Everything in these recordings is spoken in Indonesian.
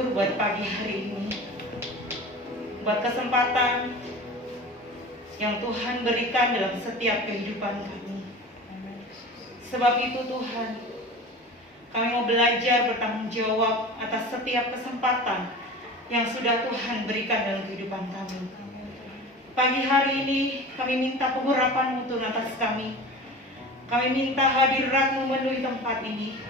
bersyukur buat pagi hari ini, buat kesempatan yang Tuhan berikan dalam setiap kehidupan kami. Sebab itu Tuhan, kami mau belajar bertanggung jawab atas setiap kesempatan yang sudah Tuhan berikan dalam kehidupan kami. Pagi hari ini kami minta pengurapan Tuhan atas kami. Kami minta hadirat-Mu memenuhi tempat ini,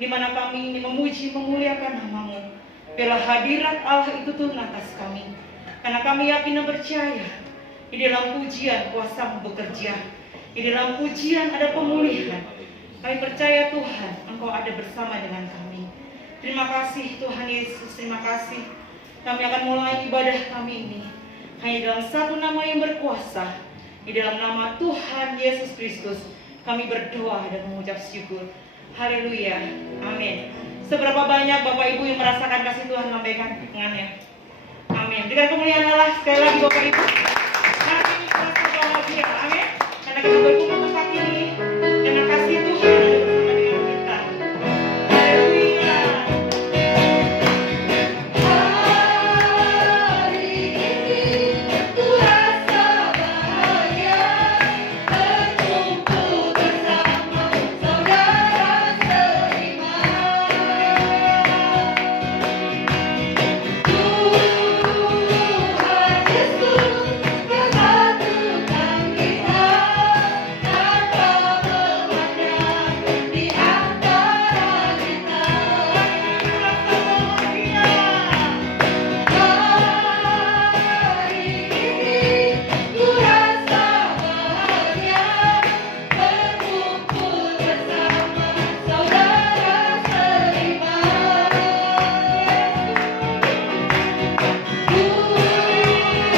di mana kami ini memuji memuliakan nama-Mu. Bila hadirat Allah itu Tuhan atas kami, karena kami yakin dan percaya di dalam pujian kuasa-Mu bekerja, di dalam pujian ada pemulihan. Kami percaya Tuhan, Engkau ada bersama dengan kami. Terima kasih Tuhan Yesus, terima kasih. Kami akan mulai ibadah kami ini hanya dalam satu nama yang berkuasa, di dalam nama Tuhan Yesus Kristus. Kami berdoa dan mengucap syukur. Haleluya, amin. Seberapa banyak Bapak Ibu yang merasakan kasih Tuhan, lambaikan tangannya. Amin. Dengan kemuliaan Allah, sekali lagi Bapak Ibu, hari ini merasa bahagia, amin. Karena kita berkumpul tempat ini, karena kasih Tuhan ada bersama dengan kita. Haleluya. Hari ini ku rasa bahagia, berkumpul bersama saudara seiman. Tuhan Yesus yang satukan kita tanpa memandang di antara kita. Hari ini ku rasa bahagia, berkumpul bersama saudara seiman. Tuhan Yesus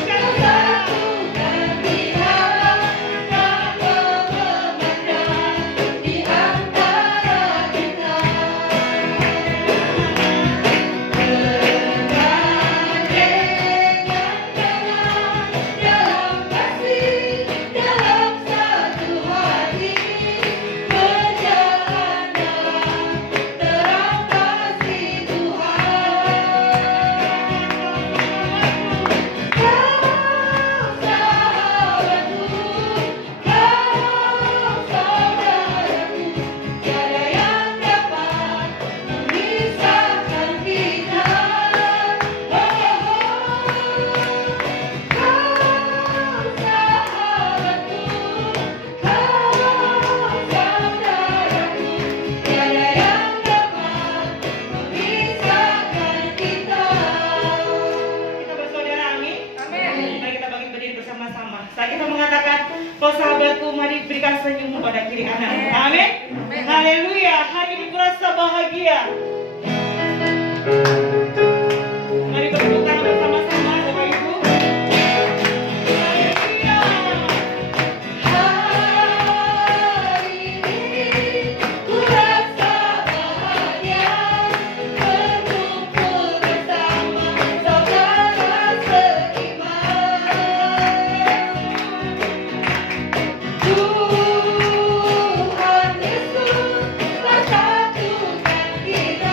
yang satukan kita tanpa memandang di antara kita. Dalam kasih, dalam satu hati, berjalan dalam terang kasih Tuhan. Kau sahabatku, kau saudaraku, tiada yang dapat memisahkan kita. Kau sahabatku, kau saudaraku, tiada yang dapat memisahkan kita. Kita bersaudara, amin. Mari kita bangkit berdiri bersama-sama. Saat kita mengatakan, kau sahabatku, mari berikan senyummu pada kiri kanan. Amin. Haleluya. Hari ini kurasa bahagia. Mari bertepuk tangan bersama-sama, Bapak Ibu. Haleluya. Hari ini ku rasa bahagia, berkumpul bersama saudara seiman. Tuhan Yesus telah satukan kita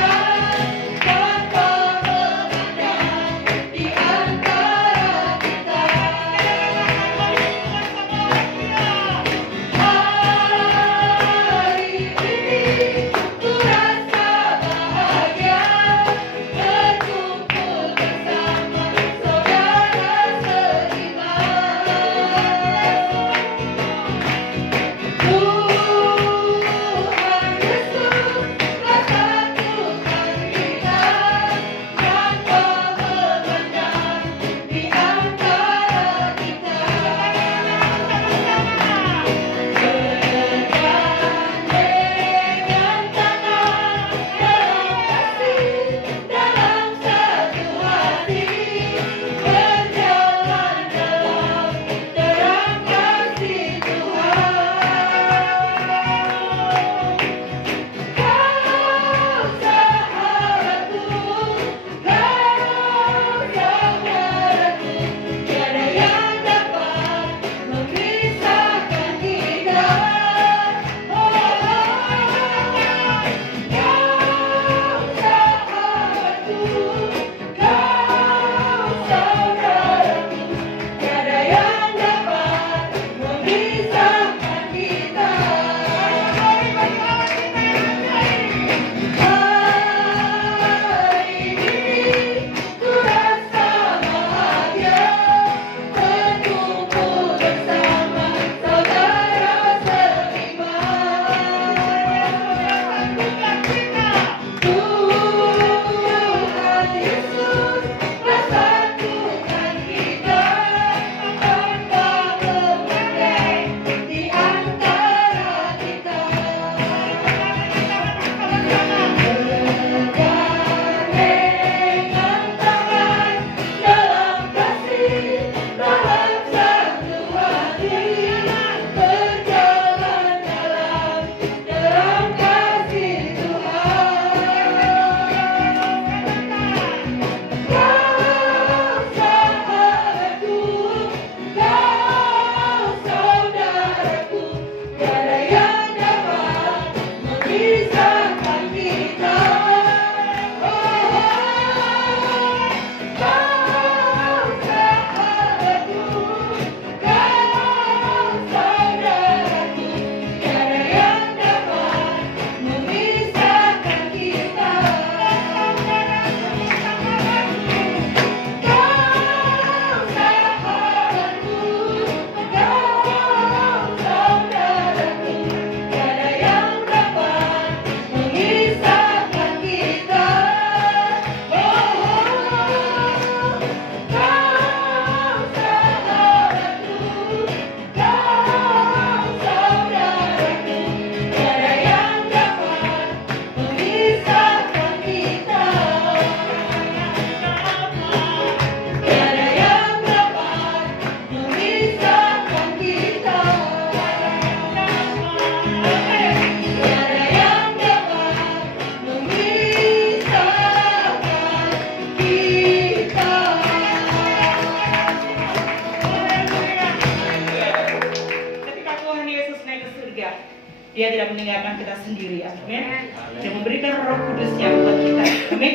sendiri. Amin. Yang memberikan Roh Kudusnya buat kita. Amin.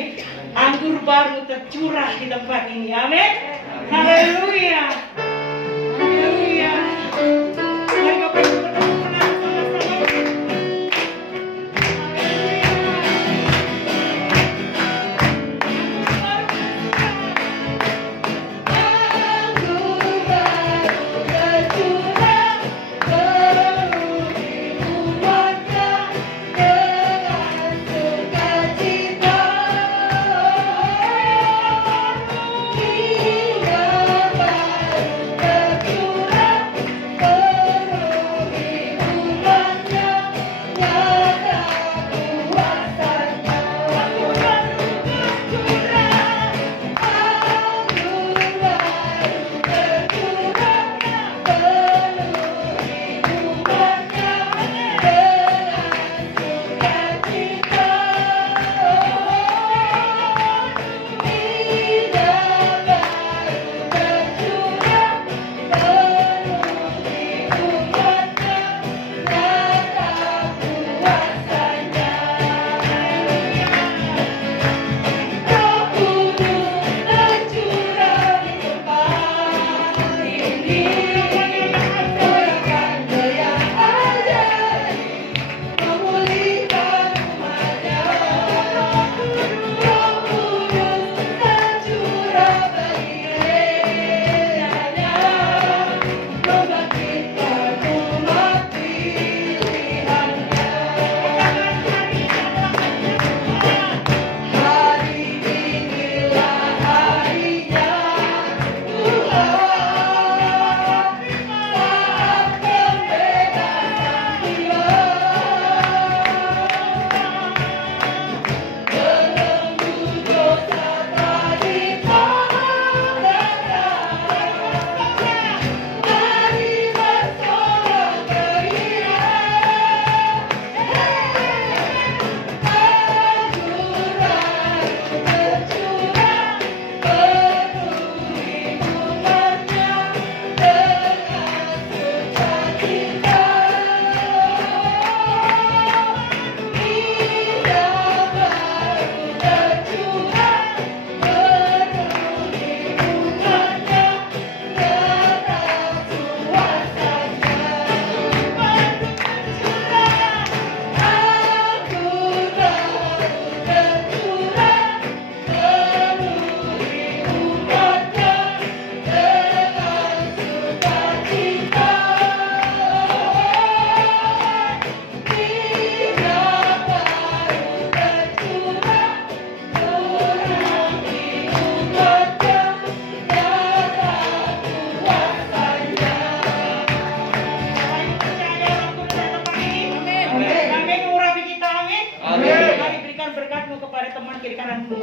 Anggur baru tercurah di tempat ini. Amin. Haleluya. Haleluya. Mari Bapak Ibu bertepuk tangan sama-sama.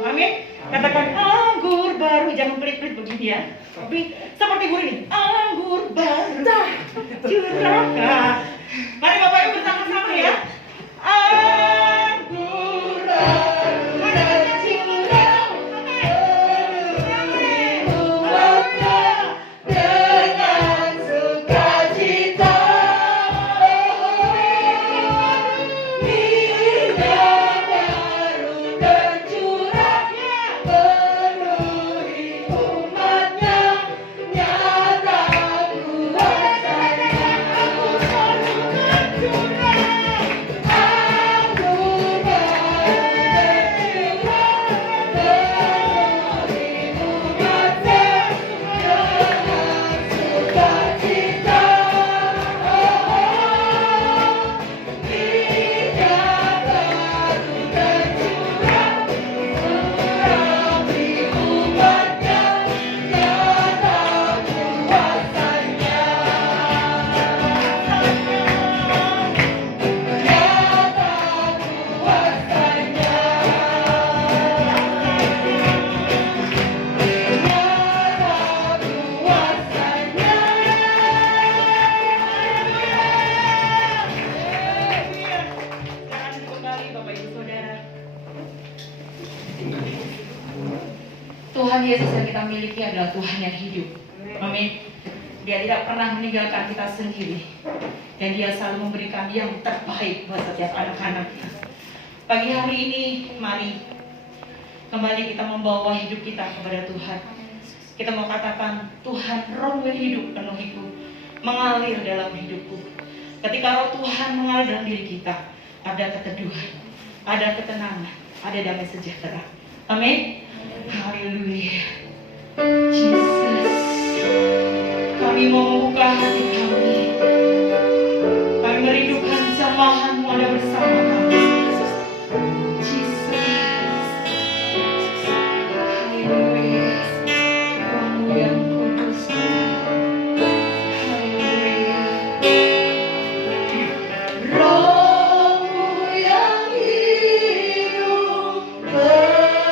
Amin. Katakan anggur baru, jangan pelit-pelit begini ya. Tapi seperti guru ini, anggur baru curah. Mari Bapak Ibu bersama-sama ya. Anggur baru curah, dengan sukacita. Tuhan Yesus yang kita miliki adalah Tuhan yang hidup. Amin. Dia tidak pernah meninggalkan kita sendiri. Dan Dia selalu memberikan yang terbaik buat setiap anak-anaknya. Pagi hari ini, mari kembali kita membawa hidup kita kepada Tuhan. Kita mau katakan, Tuhan, roh hidup penuhiku, mengalir dalam hidupku. Ketika roh Tuhan mengalir dalam diri kita, ada keteduhan, ada ketenangan, ada damai sejahtera. Amin. Haleluya. Jesus. Kami mau membuka hati kami. Kami merindukan jamahan-Mu ada bersama kami. Jesus. Haleluya. Roh-Mu yang kudus. Haleluya. Roh-Mu yang hidup penuhiku,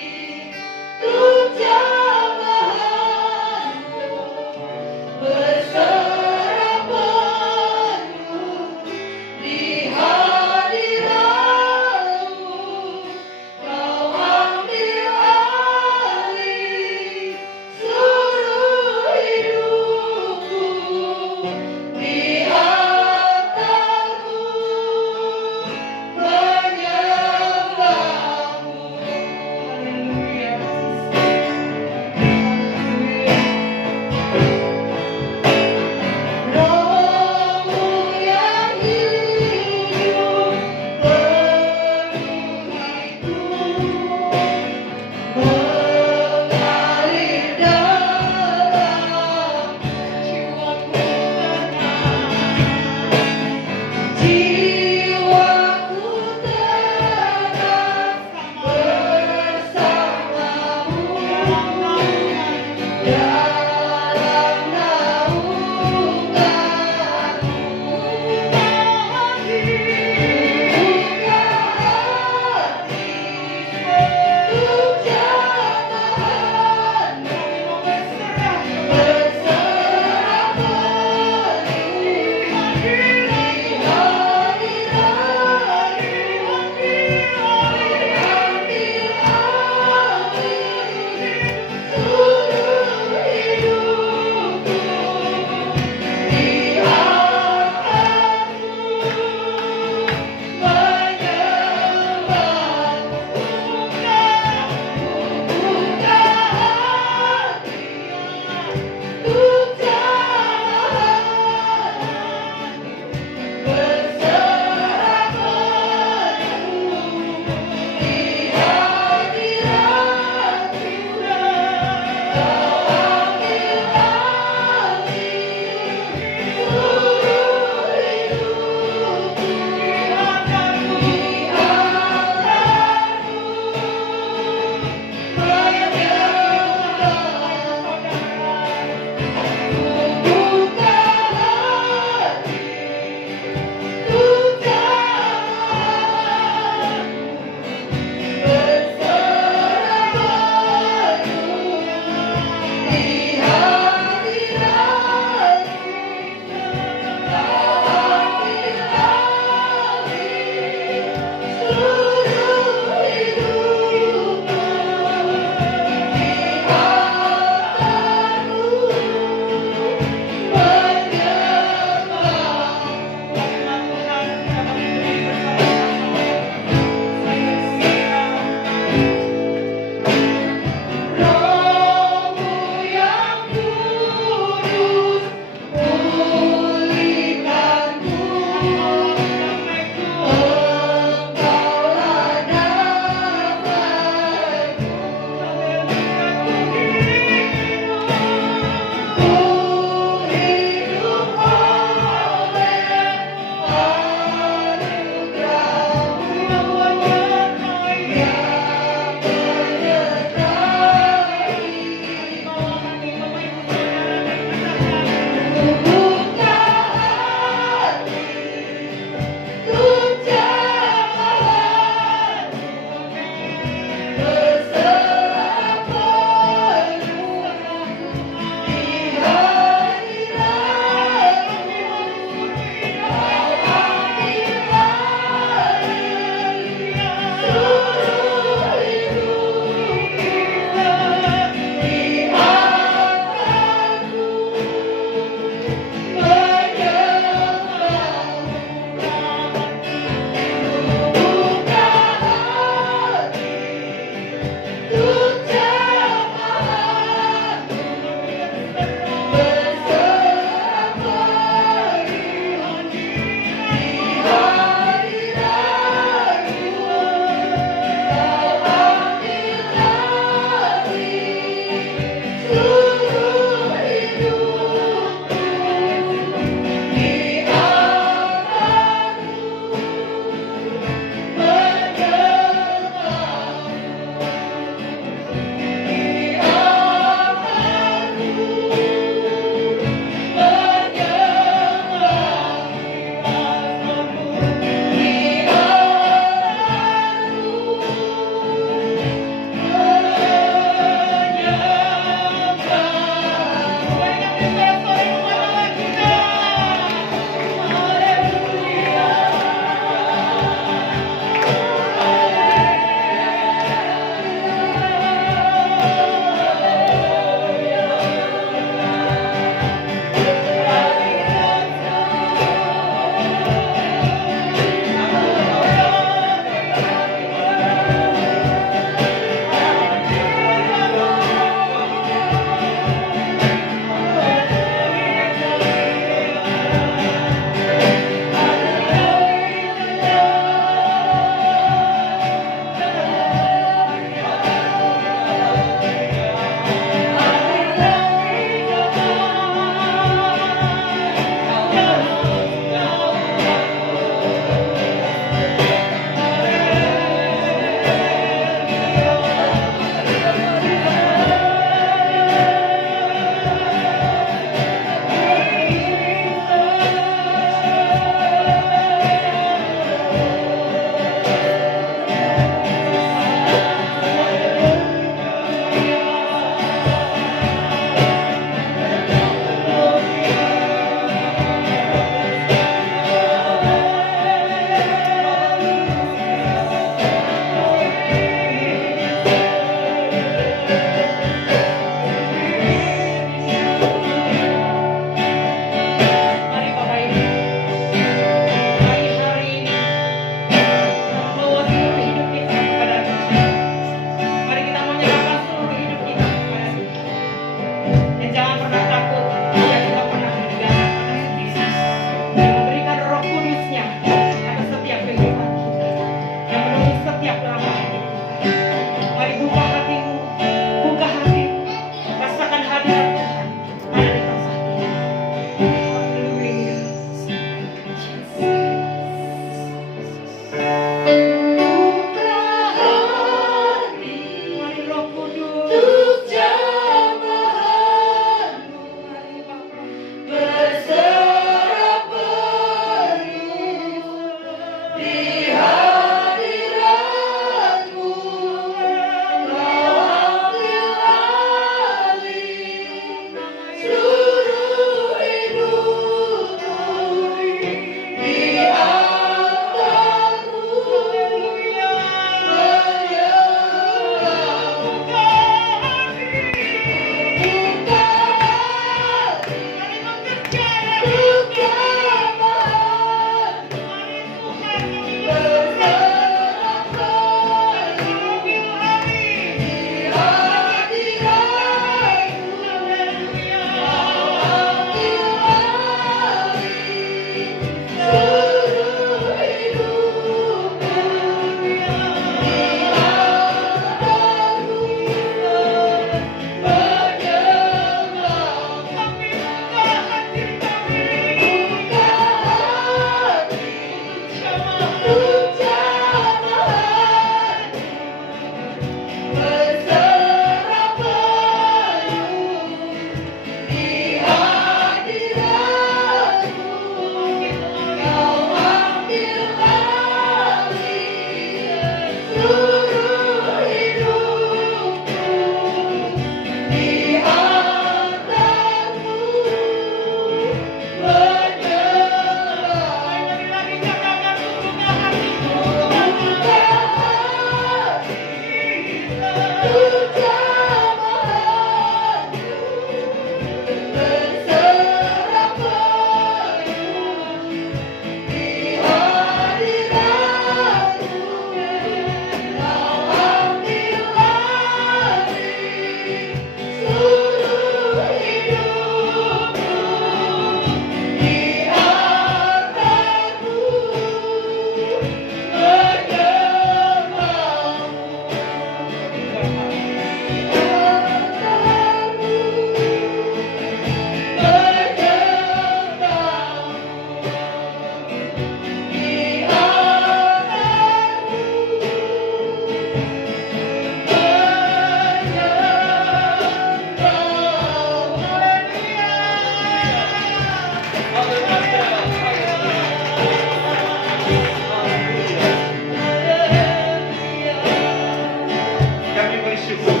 Kami bersyukur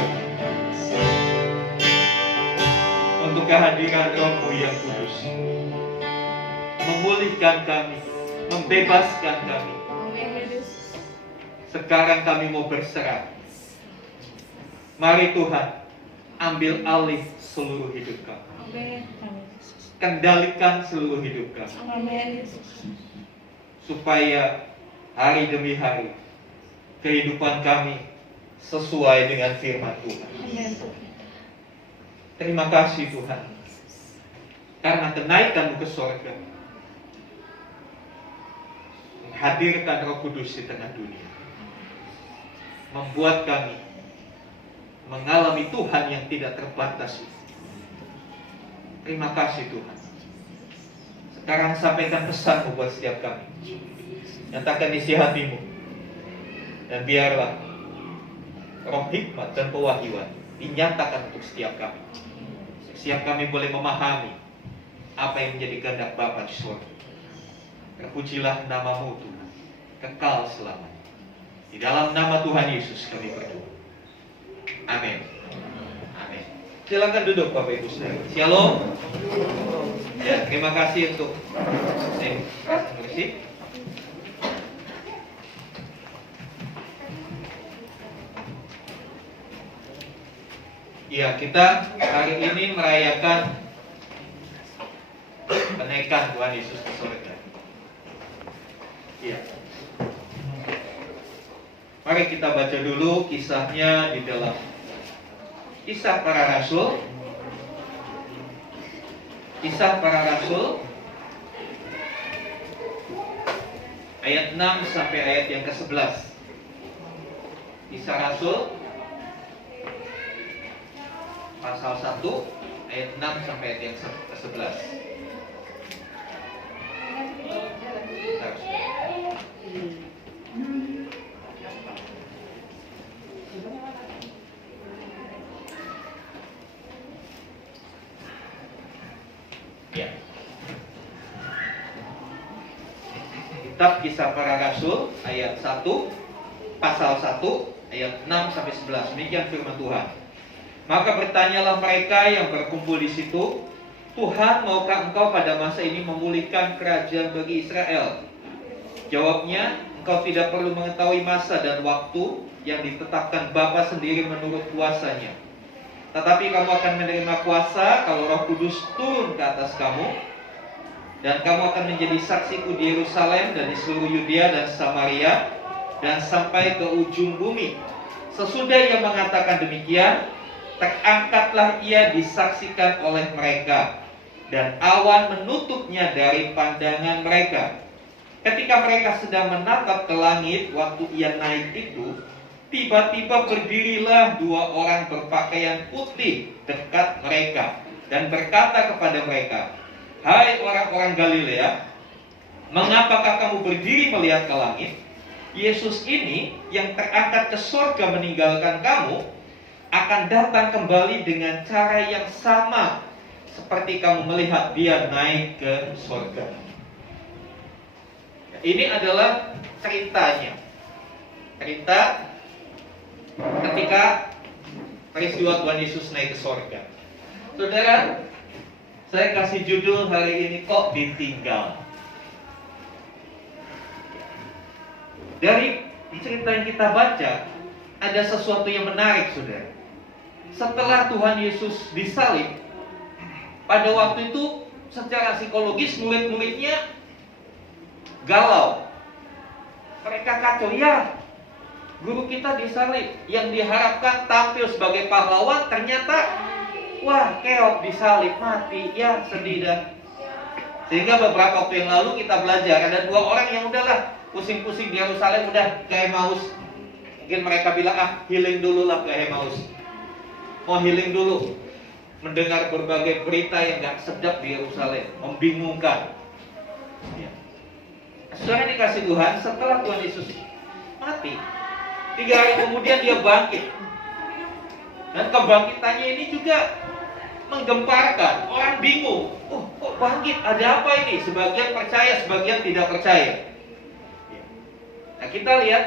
untuk kehadiran Roh-Mu yang kudus, memulihkan kami, membebaskan kami. Sekarang kami mau berserah. Mari Tuhan, ambil alih seluruh hidup kami. Kendalikan seluruh hidup kami. Supaya hari demi hari kehidupan kami sesuai dengan firman Tuhan. Terima kasih Tuhan, karena kenaikan-Mu ke sorga, menghadirkan Roh Kudus di tengah dunia, membuat kami mengalami Tuhan yang tidak terbatas. Terima kasih Tuhan. Sekarang sampaikan pesan-Mu buat setiap kami. Nyatakan isi hati-Mu, dan biarlah roh hikmat dan pewahyuan dinyatakan untuk setiap kami. Setiap kami boleh memahami apa yang menjadi kehendak Bapa di surga. Terpujilah nama-Mu Tuhan, kekal selamanya. Di dalam nama Tuhan Yesus kami berdoa. Amin. Amin. Silakan duduk Bapak Ibu Saudara. Shalom. Ya, terima kasih untuk kursi. Ya, kita hari ini merayakan kenaikan Tuhan Yesus ke surga. Ya. Mari kita baca dulu kisahnya di dalam Kisah Para Rasul. Kisah Para Rasul ayat 6 sampai ayat yang ke-11. Kisah Rasul pasal 1 ayat 6 sampai ayat yang ke-11. Ya. Kitab Kisah Para Rasul ayat 1 pasal 1 ayat 6 sampai 11. Demikian firman Tuhan. Maka bertanyalah mereka yang berkumpul di situ, Tuhan, maukah Engkau pada masa ini memulihkan kerajaan bagi Israel? Jawabnya, engkau tidak perlu mengetahui masa dan waktu yang ditetapkan Bapa sendiri menurut kuasanya. Tetapi kamu akan menerima kuasa kalau Roh Kudus turun ke atas kamu, dan kamu akan menjadi saksiku di Yerusalem dan di seluruh Yudea dan Samaria dan sampai ke ujung bumi. Sesudah ia mengatakan demikian, terangkatlah ia disaksikan oleh mereka, dan awan menutupnya dari pandangan mereka. Ketika mereka sedang menatap ke langit waktu ia naik itu, tiba-tiba berdirilah dua orang berpakaian putih dekat mereka dan berkata kepada mereka, "Hai orang-orang Galilea, mengapakah kamu berdiri melihat ke langit? Yesus ini yang terangkat ke surga meninggalkan kamu, akan datang kembali dengan cara yang sama seperti kamu melihat dia naik ke surga." Ini adalah ceritanya. Cerita ketika peristiwa Tuhan Yesus naik ke surga. Saudara, saya kasih judul hari ini, kok ditinggal. Dari cerita yang kita baca, ada sesuatu yang menarik, saudara. Setelah Tuhan Yesus disalib, pada waktu itu secara psikologis murid-muridnya galau. Mereka kacau, ya guru kita disalib, yang diharapkan tampil sebagai pahlawan ternyata wah keok, disalib, mati, ya sedih dah. Sehingga beberapa waktu yang lalu kita belajar ada 2 orang yang udahlah pusing-pusing di Yerusalem, udah ke Emmaus. Mungkin mereka bilang healing dulu lah ke Emmaus, mau healing dulu, mendengar berbagai berita yang gak sedap di Yerusalem, membingungkan. Ya. Saudara dikasih Tuhan, setelah Tuhan Yesus mati, 3 hari kemudian dia bangkit. Dan kebangkitannya ini juga menggemparkan. Orang bingung, kok bangkit? Ada apa ini? Sebagian percaya, sebagian tidak percaya. Nah, kita lihat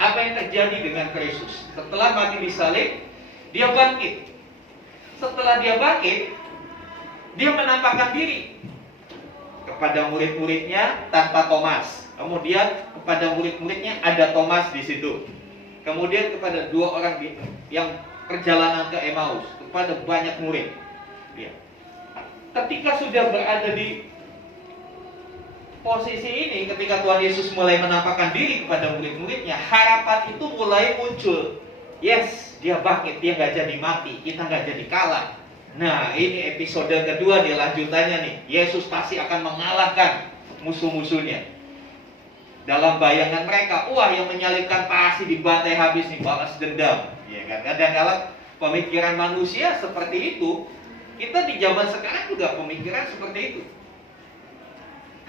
apa yang terjadi dengan Kristus. Setelah mati disalib, dia bangkit. Setelah dia bangkit, dia menampakkan diri kepada murid-muridnya tanpa Thomas. Kemudian kepada murid-muridnya ada Thomas di situ. Kemudian kepada 2 orang yang perjalanan ke Emmaus, kepada banyak murid. Ya. Ketika sudah berada di posisi ini, ketika Tuhan Yesus mulai menampakkan diri kepada murid-muridnya, harapan itu mulai muncul. Yes, dia bangkit, dia nggak jadi mati, kita nggak jadi kalah. Nah, ini episode kedua nih, lanjutannya nih. Yesus pasti akan mengalahkan musuh-musuhnya. Dalam bayangan mereka, wah yang menyalibkan pasti dibantai habis nih, balas dendam. Ya kan? Kadang-kadang pemikiran manusia seperti itu. Kita di zaman sekarang juga pemikiran seperti itu.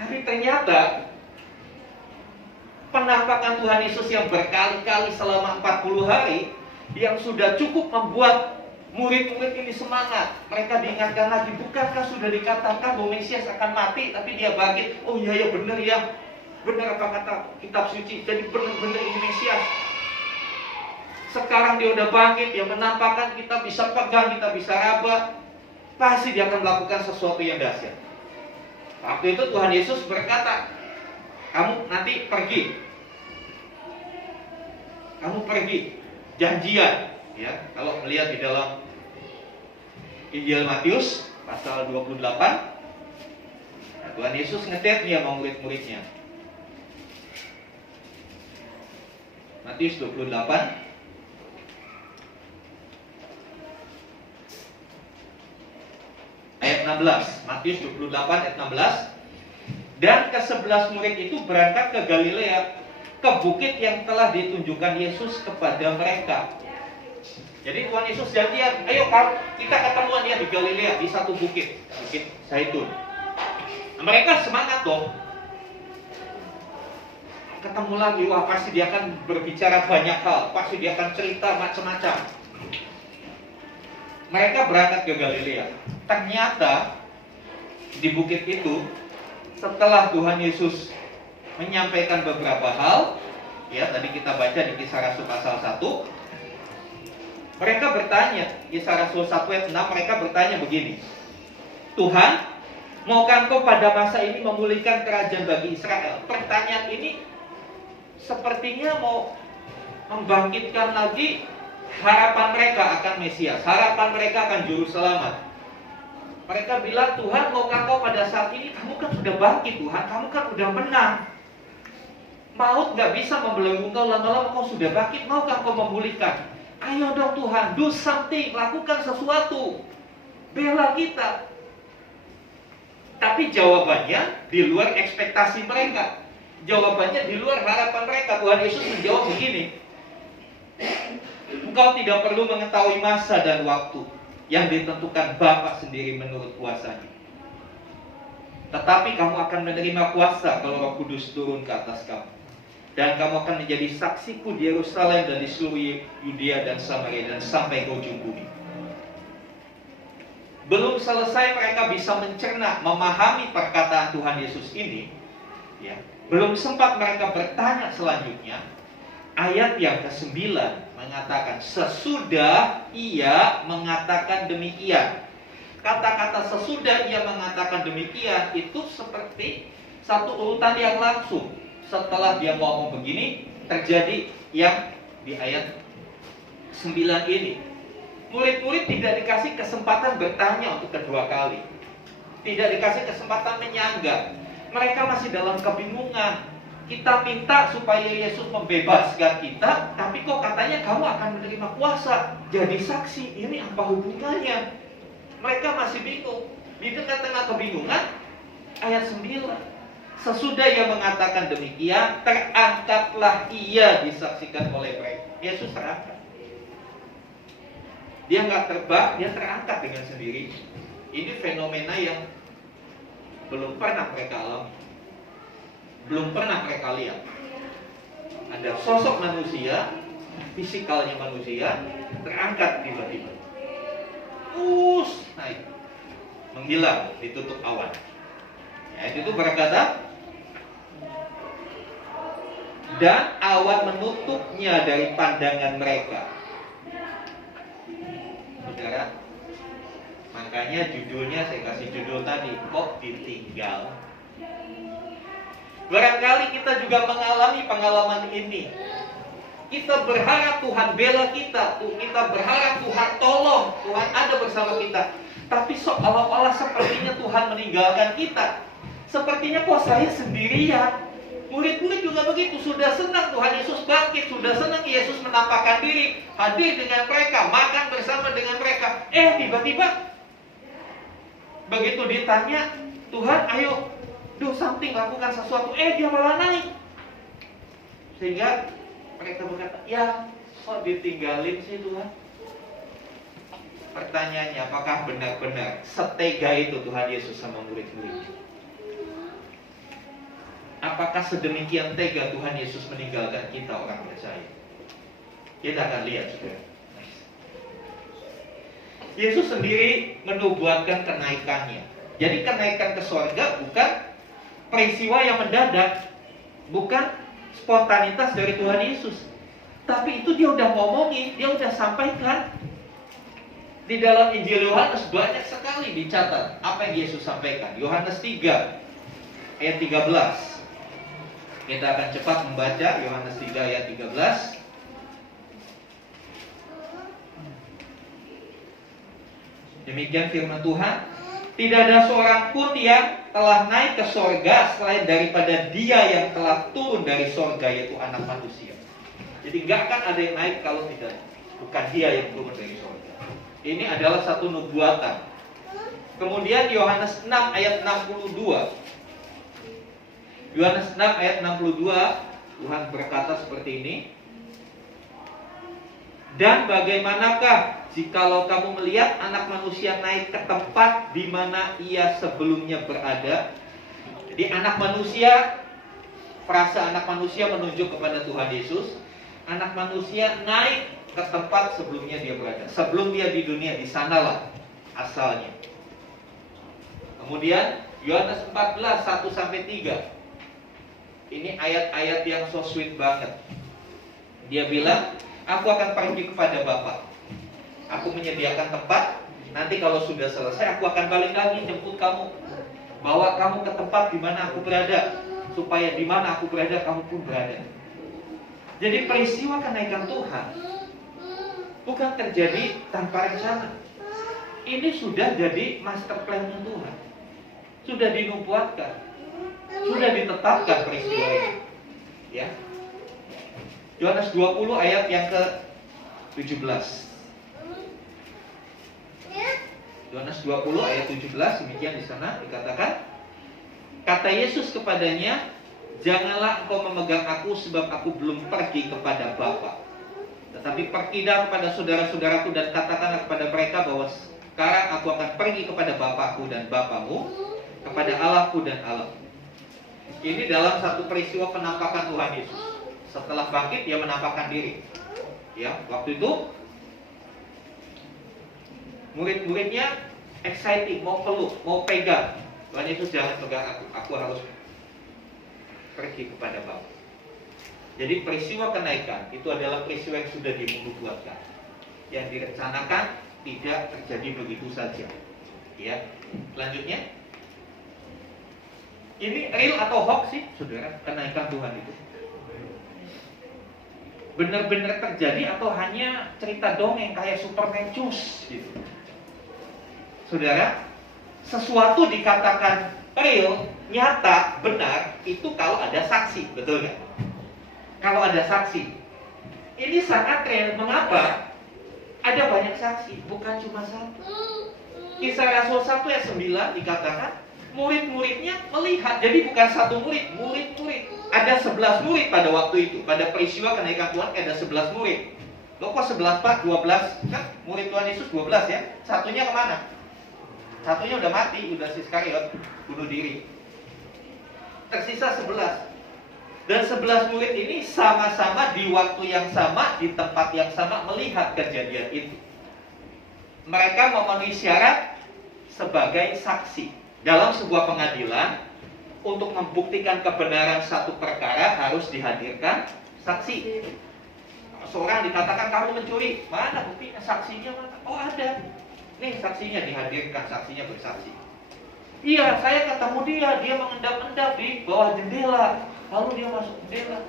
Tapi ternyata penampakan Tuhan Yesus yang berkali-kali selama 40 hari, yang sudah cukup membuat murid-murid ini semangat. Mereka diingatkan lagi, bukankah sudah dikatakan bahwa Mesias akan mati, tapi dia bangkit. Oh iya ya, benar ya, benar apa kata kitab suci. Jadi benar-benar ini Mesias. Sekarang dia udah bangkit, dia menampakkan, kita bisa pegang, kita bisa raba. Pasti dia akan melakukan sesuatu yang dahsyat. Waktu itu Tuhan Yesus berkata, kamu nanti pergi, janjian. Ya, kalau melihat di dalam Injil Matius pasal 28, Tuhan Yesus ngedet nih sama murid-muridnya. Matius 28 ayat 16. Matius 28 ayat 16. Dan ke-11 murid itu berangkat ke Galilea, ke bukit yang telah ditunjukkan Yesus kepada mereka. Jadi Tuhan Yesus janjian, ayo kita ketemuan ya di Galilea, di satu bukit, Bukit Zaitun. Mereka semangat dong. Ketemu lagi, wah pasti dia akan berbicara banyak hal, pasti dia akan cerita macam-macam. Mereka berangkat ke Galilea. Ternyata di bukit itu, setelah Tuhan Yesus menyampaikan beberapa hal, ya tadi kita baca di Kisah Rasul pasal 1, mereka bertanya, Kisah Rasul 1 ayat 6, mereka bertanya begini, Tuhan, maukah Engkau pada masa ini memulihkan kerajaan bagi Israel? Pertanyaan ini sepertinya mau membangkitkan lagi harapan mereka akan Mesias, harapan mereka akan juru selamat. Mereka bilang, Tuhan, maukah Kau pada saat ini, kamu kan sudah bangkit Tuhan, kamu kan sudah menang. Maut gak bisa membelenggu Kau, lama-lama Kau sudah bangkit, maukah Kau memulihkan? Ayo dong Tuhan, do something, lakukan sesuatu, bela kita. Tapi jawabannya di luar ekspektasi mereka, jawabannya di luar harapan mereka. Tuhan Yesus menjawab begini, Engkau tidak perlu mengetahui masa dan waktu yang ditentukan Bapa sendiri menurut kuasanya. Tetapi kamu akan menerima kuasa kalau Roh Kudus turun ke atas kamu. Dan kamu akan menjadi saksiku di Yerusalem dan di seluruh Yudea dan Samaria dan sampai ke ujung bumi. Belum selesai mereka bisa mencerna, memahami perkataan Tuhan Yesus ini, ya, belum sempat mereka bertanya selanjutnya. Ayat yang ke-9 mengatakan, sesudah ia mengatakan demikian. Kata-kata sesudah ia mengatakan demikian itu seperti satu urutan yang langsung. Setelah dia ngomong begini, terjadi yang di ayat 9 ini. Murid-murid tidak dikasih kesempatan bertanya untuk kedua kali. Tidak dikasih kesempatan menyanggah. Mereka masih dalam kebingungan. Kita minta supaya Yesus membebaskan kita, tapi kok katanya kamu akan menerima kuasa, jadi saksi. Ini apa hubungannya? Mereka masih bingung. Di tengah-tengah kebingungan, ayat 9. Sesudah ia mengatakan demikian, terangkatlah ia disaksikan oleh mereka. Yesus terangkat. Dia nggak terbang, dia terangkat dengan sendiri. Ini fenomena yang belum pernah mereka alami, belum pernah mereka lihat. Ada sosok manusia, fisikalnya manusia, terangkat tiba-tiba, naik, menghilang, ditutup awan. Ya, itu berkata, dan awan menutupnya dari pandangan mereka. Saudara, makanya judulnya saya kasih judul tadi, kok ditinggal. Barangkali kita juga mengalami pengalaman ini. Kita berharap Tuhan bela kita, kita berharap Tuhan tolong, Tuhan ada bersama kita. Tapi seolah-olah sepertinya Tuhan meninggalkan kita. Sepertinya kok saya sendirian. Murid-murid juga begitu, sudah senang Tuhan Yesus bangkit, sudah senang Yesus menampakkan diri, hadir dengan mereka, makan bersama dengan mereka. Tiba-tiba begitu ditanya, Tuhan ayo do something, lakukan sesuatu, dia malah naik. Sehingga mereka berkata, ya kok ditinggalin sih Tuhan? Pertanyaannya, apakah benar-benar setega itu Tuhan Yesus sama murid-muridnya? Apakah sedemikian tega Tuhan Yesus meninggalkan kita orang percaya? Kita akan lihat, saudara. Yesus sendiri menubuatkan kenaikannya. Jadi kenaikan ke sorga bukan peristiwa yang mendadak, bukan spontanitas dari Tuhan Yesus. Tapi itu dia udah ngomongin, dia udah sampaikan. Di dalam Injil Yohanes banyak sekali dicatat apa yang Yesus sampaikan. Yohanes 3 ayat 13. Kita akan cepat membaca Yohanes 3 ayat 13. Demikian firman Tuhan. Tidak ada seorang pun yang telah naik ke sorga selain daripada Dia yang telah turun dari sorga, yaitu Anak Manusia. Jadi nggak akan ada yang naik kalau tidak bukan Dia yang turun dari sorga. Ini adalah satu nubuatan. Kemudian Yohanes 6 ayat 62. Yohanes 6 ayat 62, Tuhan berkata seperti ini. Dan bagaimanakah jikalau kamu melihat Anak Manusia naik ke tempat di mana Ia sebelumnya berada? Jadi Anak Manusia, frase Anak Manusia menunjuk kepada Tuhan Yesus. Anak Manusia naik ke tempat sebelumnya Dia berada. Sebelum Dia di dunia, di sanalah asalnya. Kemudian Yohanes 14 1-3. Ini ayat-ayat yang so sweet banget. Dia bilang, aku akan pergi kepada Bapa. Aku menyediakan tempat. Nanti kalau sudah selesai, aku akan balik lagi jemput kamu, bawa kamu ke tempat di mana aku berada, supaya di mana aku berada, kamu pun berada. Jadi peristiwa kenaikan Tuhan bukan terjadi tanpa rencana. Ini sudah jadi master plan Tuhan. Sudah dinubuatkan. Sudah ditetapkan peristiwa ini. Ya. Yohanes 20 ayat yang ke-17. Yohanes 20 ayat 17, demikian di sana dikatakan, kata Yesus kepadanya, janganlah engkau memegang aku sebab aku belum pergi kepada Bapa. Tetapi pergilah kepada saudara-saudaraku dan katakanlah kepada mereka bahwa sekarang aku akan pergi kepada Bapakku dan Bapamu, kepada Allahku dan Allahmu. Ini dalam satu peristiwa penampakan Tuhan Yesus. Setelah bangkit, Dia menampakkan diri. Ya, waktu itu murid-muridnya exciting, mau peluk, mau pegang. Tuhan Yesus, jangan pegang aku harus pergi kepada Bapa. Jadi peristiwa kenaikan itu adalah peristiwa yang sudah dinubuatkan, yang direncanakan, tidak terjadi begitu saja. Ya, selanjutnya. Ini real atau hoax sih, saudara, kenaikan Tuhan itu? benar-benar terjadi atau hanya cerita dongeng kayak Superman cus gitu. Saudara, sesuatu dikatakan real, nyata, benar, itu kalau ada saksi, betul nggak? Kalau ada saksi, ini sangat real. Mengapa? Ada banyak saksi, bukan cuma satu. Kisah Rasul 1 ayat 9 dikatakan murid-muridnya melihat. Jadi bukan satu murid, murid-murid. Ada 11 murid pada waktu itu. Pada peristiwa kenaikan Tuhan ada 11 murid. Loh kok 11 Pak? 12? Kan murid Tuhan Yesus 12 ya. Satunya kemana? Satunya udah mati, udah Iskariot, bunuh diri. Tersisa 11. Dan 11 murid ini sama-sama di waktu yang sama, di tempat yang sama melihat kejadian itu. Mereka memenuhi syarat sebagai saksi. Dalam sebuah pengadilan, untuk membuktikan kebenaran satu perkara harus dihadirkan saksi. Seorang dikatakan kamu mencuri, mana buktinya? Saksinya mana? Oh ada. Nih saksinya dihadirkan, saksinya bersaksi. Iya, saya ketemu dia mengendap-endap di bawah jendela. Lalu dia masuk jendela.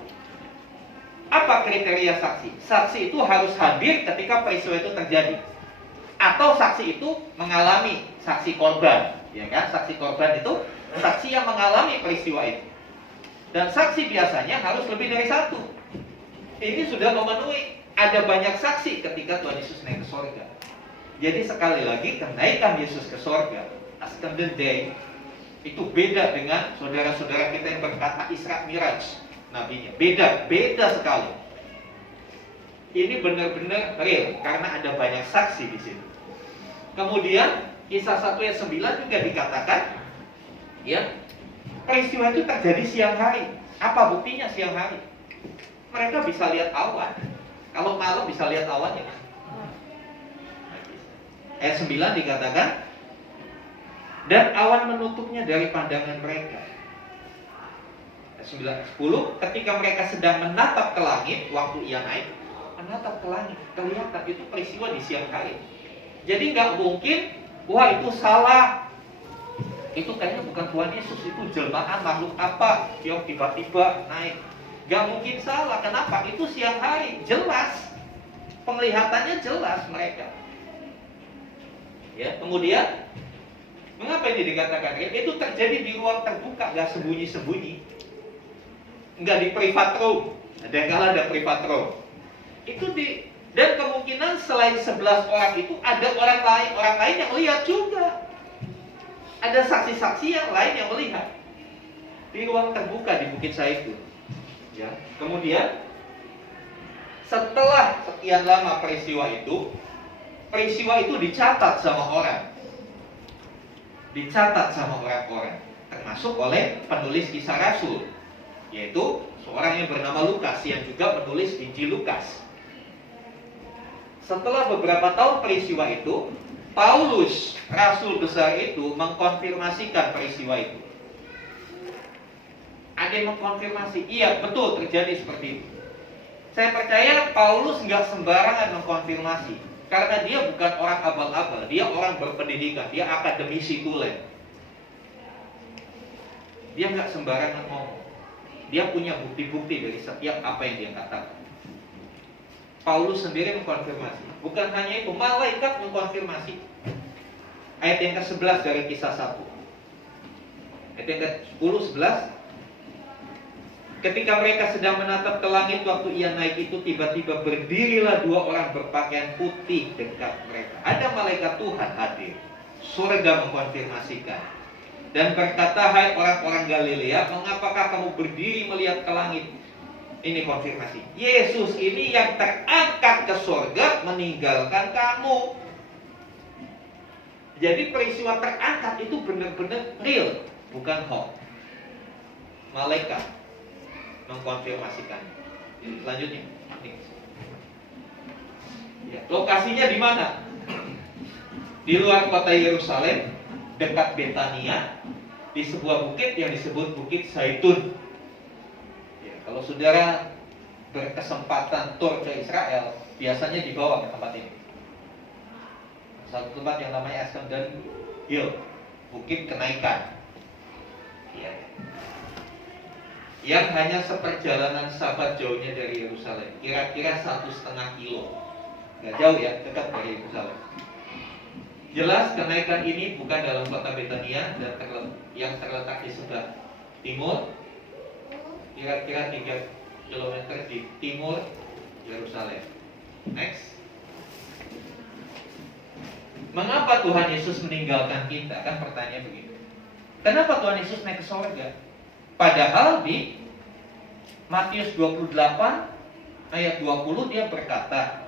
Apa kriteria saksi? Saksi itu harus hadir ketika peristiwa itu terjadi. Atau saksi itu mengalami, saksi korban. Ya kan? Saksi korban itu saksi yang mengalami peristiwa itu. Dan saksi biasanya harus lebih dari satu. Ini sudah memenuhi. Ada banyak saksi ketika Tuhan Yesus naik ke sorga. Jadi sekali lagi kenaikan Yesus ke sorga, Ascended Day, itu beda dengan saudara-saudara kita yang berkata Isra Miraj nabinya. Beda sekali. Ini benar-benar real karena ada banyak saksi di sini. Kemudian kisah 1 ayat 9 juga dikatakan, ya, peristiwa itu terjadi siang hari. Apa buktinya siang hari? Mereka bisa lihat awan. Kalau malam bisa lihat awan ya. Ayat 9 dikatakan, dan awan menutupnya dari pandangan mereka. Ayat 10, ketika mereka sedang menatap ke langit, waktu ia naik, menatap ke langit, kelihatan itu peristiwa di siang hari. Jadi nggak mungkin, wah itu salah, itu kayaknya bukan Tuhan Yesus, itu jelmaan makhluk apa yang tiba-tiba naik. Nggak mungkin salah, kenapa? Itu siang hari, jelas, penglihatannya jelas mereka. Ya, kemudian mengapa ini dikatakan? Itu terjadi di ruang terbuka, nggak sembunyi-sembunyi, nggak di private room. Ada yang kalah ada private room. Itu dan kemungkinan selain 11 orang itu ada orang lain yang melihat juga. Ada saksi-saksi yang lain yang melihat di ruang terbuka di Bukit Zaitun. Ya, kemudian setelah sekian lama peristiwa itu dicatat sama orang. Dicatat sama orang-orang, termasuk oleh penulis kisah Rasul, yaitu seorang yang bernama Lukas yang juga menulis Injil Lukas. Setelah beberapa tahun peristiwa itu, Paulus, rasul besar itu, mengkonfirmasikan peristiwa itu. Ada yang mengkonfirmasi, iya betul terjadi seperti itu. Saya percaya Paulus nggak sembarangan mengkonfirmasi, karena dia bukan orang abal-abal, dia orang berpendidikan, dia akademisi tulen. Dia nggak sembarangan ngomong. Dia punya bukti-bukti dari setiap apa yang dia katakan. Paulus sendiri mengkonfirmasi. Bukan hanya itu, malaikat mengkonfirmasi. Ayat yang ke-11 dari kisah 1. Ayat yang ke-10, 11. Ketika mereka sedang menatap ke langit waktu ia naik itu, tiba-tiba berdirilah dua orang berpakaian putih dekat mereka. Ada malaikat Tuhan hadir. Surga mengkonfirmasikan dan berkata, hai orang-orang Galilea, mengapakah kamu berdiri melihat ke langit? Ini konfirmasi. Yesus ini yang terangkat ke surga meninggalkan kamu. Jadi peristiwa terangkat itu benar-benar real, bukan hoax. Malaikat mengkonfirmasikan. Selanjutnya, ya, lokasinya di mana? Di luar kota Yerusalem, dekat Betania, di sebuah bukit yang disebut Bukit Zaitun. Ya, kalau saudara berkesempatan tur ke Israel, biasanya dibawa ke tempat ini. Satu tempat yang namanya Ascended Hill, Bukit Kenaikan. Ya. yang hanya seperjalanan sabat jauhnya dari Yerusalem, kira-kira 1,5 kilo. Nggak jauh ya, dekat dari Yerusalem. Jelas kenaikan ini bukan dalam kota Betania dan yang terletak di sebelah timur, kira-kira 3 km di timur Yerusalem. Next. Mengapa Tuhan Yesus meninggalkan kita? Kan pertanyaan begitu. Kenapa Tuhan Yesus naik ke sorga? Padahal di Matius 28 ayat 20 dia berkata,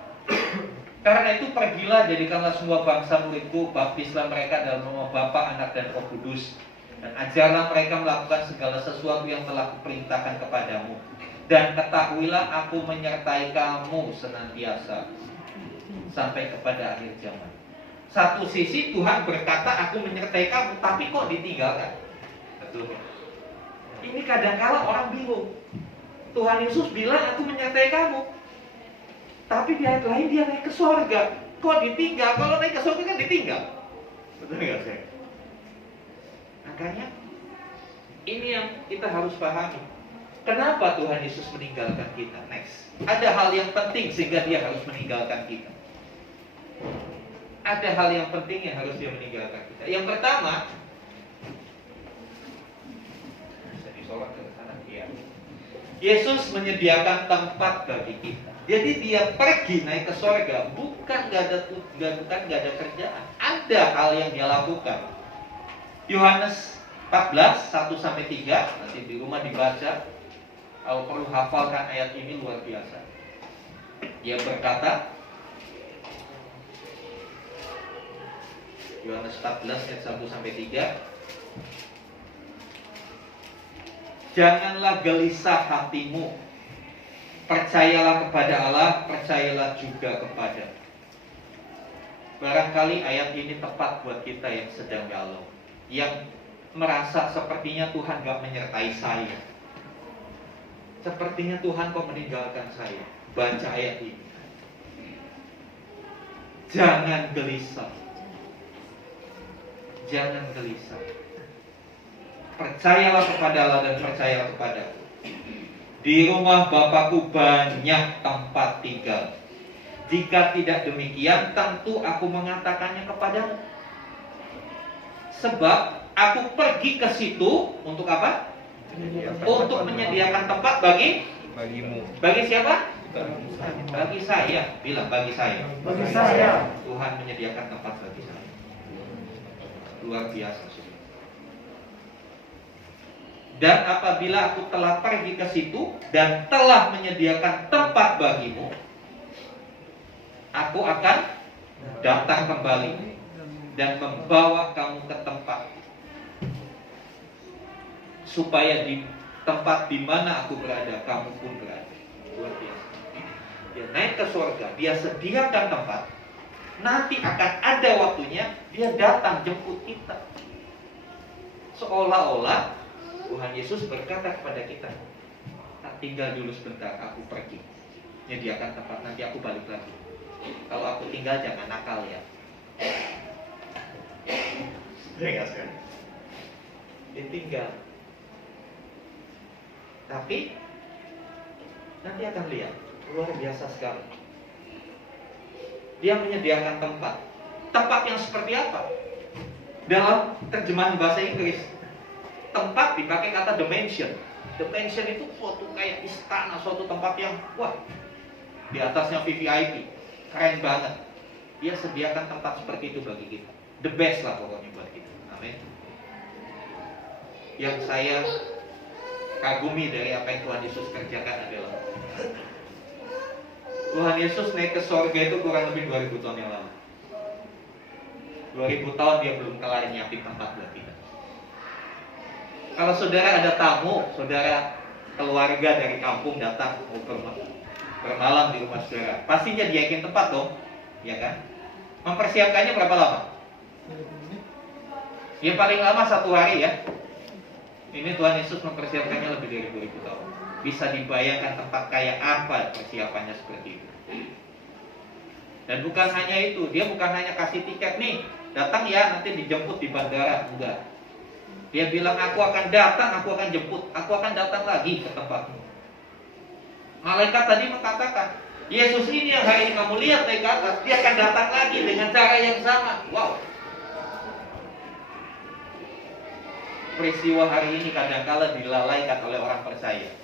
karena itu pergilah, jadikanlah semua bangsa muridku, baptislah mereka dalam nama Bapa, Anak, dan Roh Kudus, dan ajarlah mereka melakukan segala sesuatu yang telah kuperintahkan kepadamu. Dan ketahuilah aku menyertai kamu senantiasa sampai kepada akhir zaman. Satu sisi Tuhan berkata aku menyertai kamu, tapi kok ditinggalkan? Betul. Ini kadang-kala orang bingung. Tuhan Yesus bilang aku menyertai kamu, tapi di ayat lain dia naik ke sorga. Kok ditinggal? Kalau naik ke sorga kan ditinggal. Betul nggak sih? Makanya ini yang kita harus pahami. Kenapa Tuhan Yesus meninggalkan kita? Next. Ada hal yang penting sehingga dia harus meninggalkan kita. Ada hal yang penting yang harus dia meninggalkan kita. Yang pertama, Yesus menyediakan tempat bagi kita. Jadi dia pergi naik ke sorga bukan gak ada kerjaan. Ada hal yang dia lakukan. Yohanes 14 1-3 nanti di rumah dibaca. Kalau perlu hafalkan ayat ini, luar biasa. Dia berkata, Yohanes 14 ayat 1-3, janganlah gelisah hatimu, percayalah kepada Allah, percayalah juga kepada. Barangkali ayat ini tepat buat kita yang sedang galau, yang merasa sepertinya Tuhan gak menyertai saya, sepertinya Tuhan kok meninggalkan saya. Baca ayat ini. Jangan gelisah. Jangan gelisah. Percayalah kepada Allah dan percayalah kepadaku. Di rumah Bapakku banyak tempat tinggal. Jika tidak demikian, tentu aku mengatakannya kepadamu. Sebab aku pergi ke situ untuk apa? Untuk menyediakan tempat bagimu. Bagi siapa? Bagi saya. Bilang bagi saya. Bagi saya. Tuhan menyediakan tempat bagi saya. Luar biasa. Dan apabila aku telah pergi ke situ dan telah menyediakan tempat bagimu, aku akan datang kembali dan membawa kamu ke tempat, supaya di tempat di mana aku berada, kamu pun berada. Luar biasa. Dia naik ke surga, dia sediakan tempat. Nanti akan ada waktunya dia datang jemput kita. Seolah-olah Tuhan Yesus berkata kepada kita, tak tinggal dulu sebentar, aku pergi menyediakan tempat, nanti aku balik lagi. Kalau aku tinggal jangan nakal ya. Jangan kan? Ditinggal. Tapi nanti akan lihat, luar biasa sekali. Dia menyediakan tempat. Tempat yang seperti apa? Dalam terjemahan bahasa Inggris, tempat dipakai kata dimension. Dimension itu suatu kayak istana, suatu tempat yang wah, di atasnya VVIP, keren banget. Dia sediakan tempat seperti itu bagi kita. The best lah pokoknya buat kita. Amin. Yang saya kagumi dari apa yang Tuhan Yesus kerjakan adalah Tuhan Yesus naik ke sorga itu kurang lebih 2000 tahun yang lalu. 2000 tahun dia belum kelar nyiapin tempat buat kita. Kalau saudara ada tamu, saudara keluarga dari kampung datang mau bermalam di rumah saudara, pasti nyediain tempat dong, ya kan? Mempersiapkannya berapa lama? Ya paling lama 1 hari ya. Ini Tuhan Yesus mempersiapkannya lebih dari 2000 tahun. Bisa dibayangkan tempat kayak apa persiapannya seperti itu. Dan bukan hanya itu, dia bukan hanya kasih tiket nih, datang ya nanti dijemput di bandara, enggak. Dia bilang, aku akan datang, aku akan jemput, aku akan datang lagi ke tempatmu. Malaikat tadi mengatakan, Yesus ini yang hari ini kamu lihat naik ke atas, dia akan datang lagi dengan cara yang sama. Wow. Peristiwa hari ini kadang-kala dilalaikan oleh orang percaya.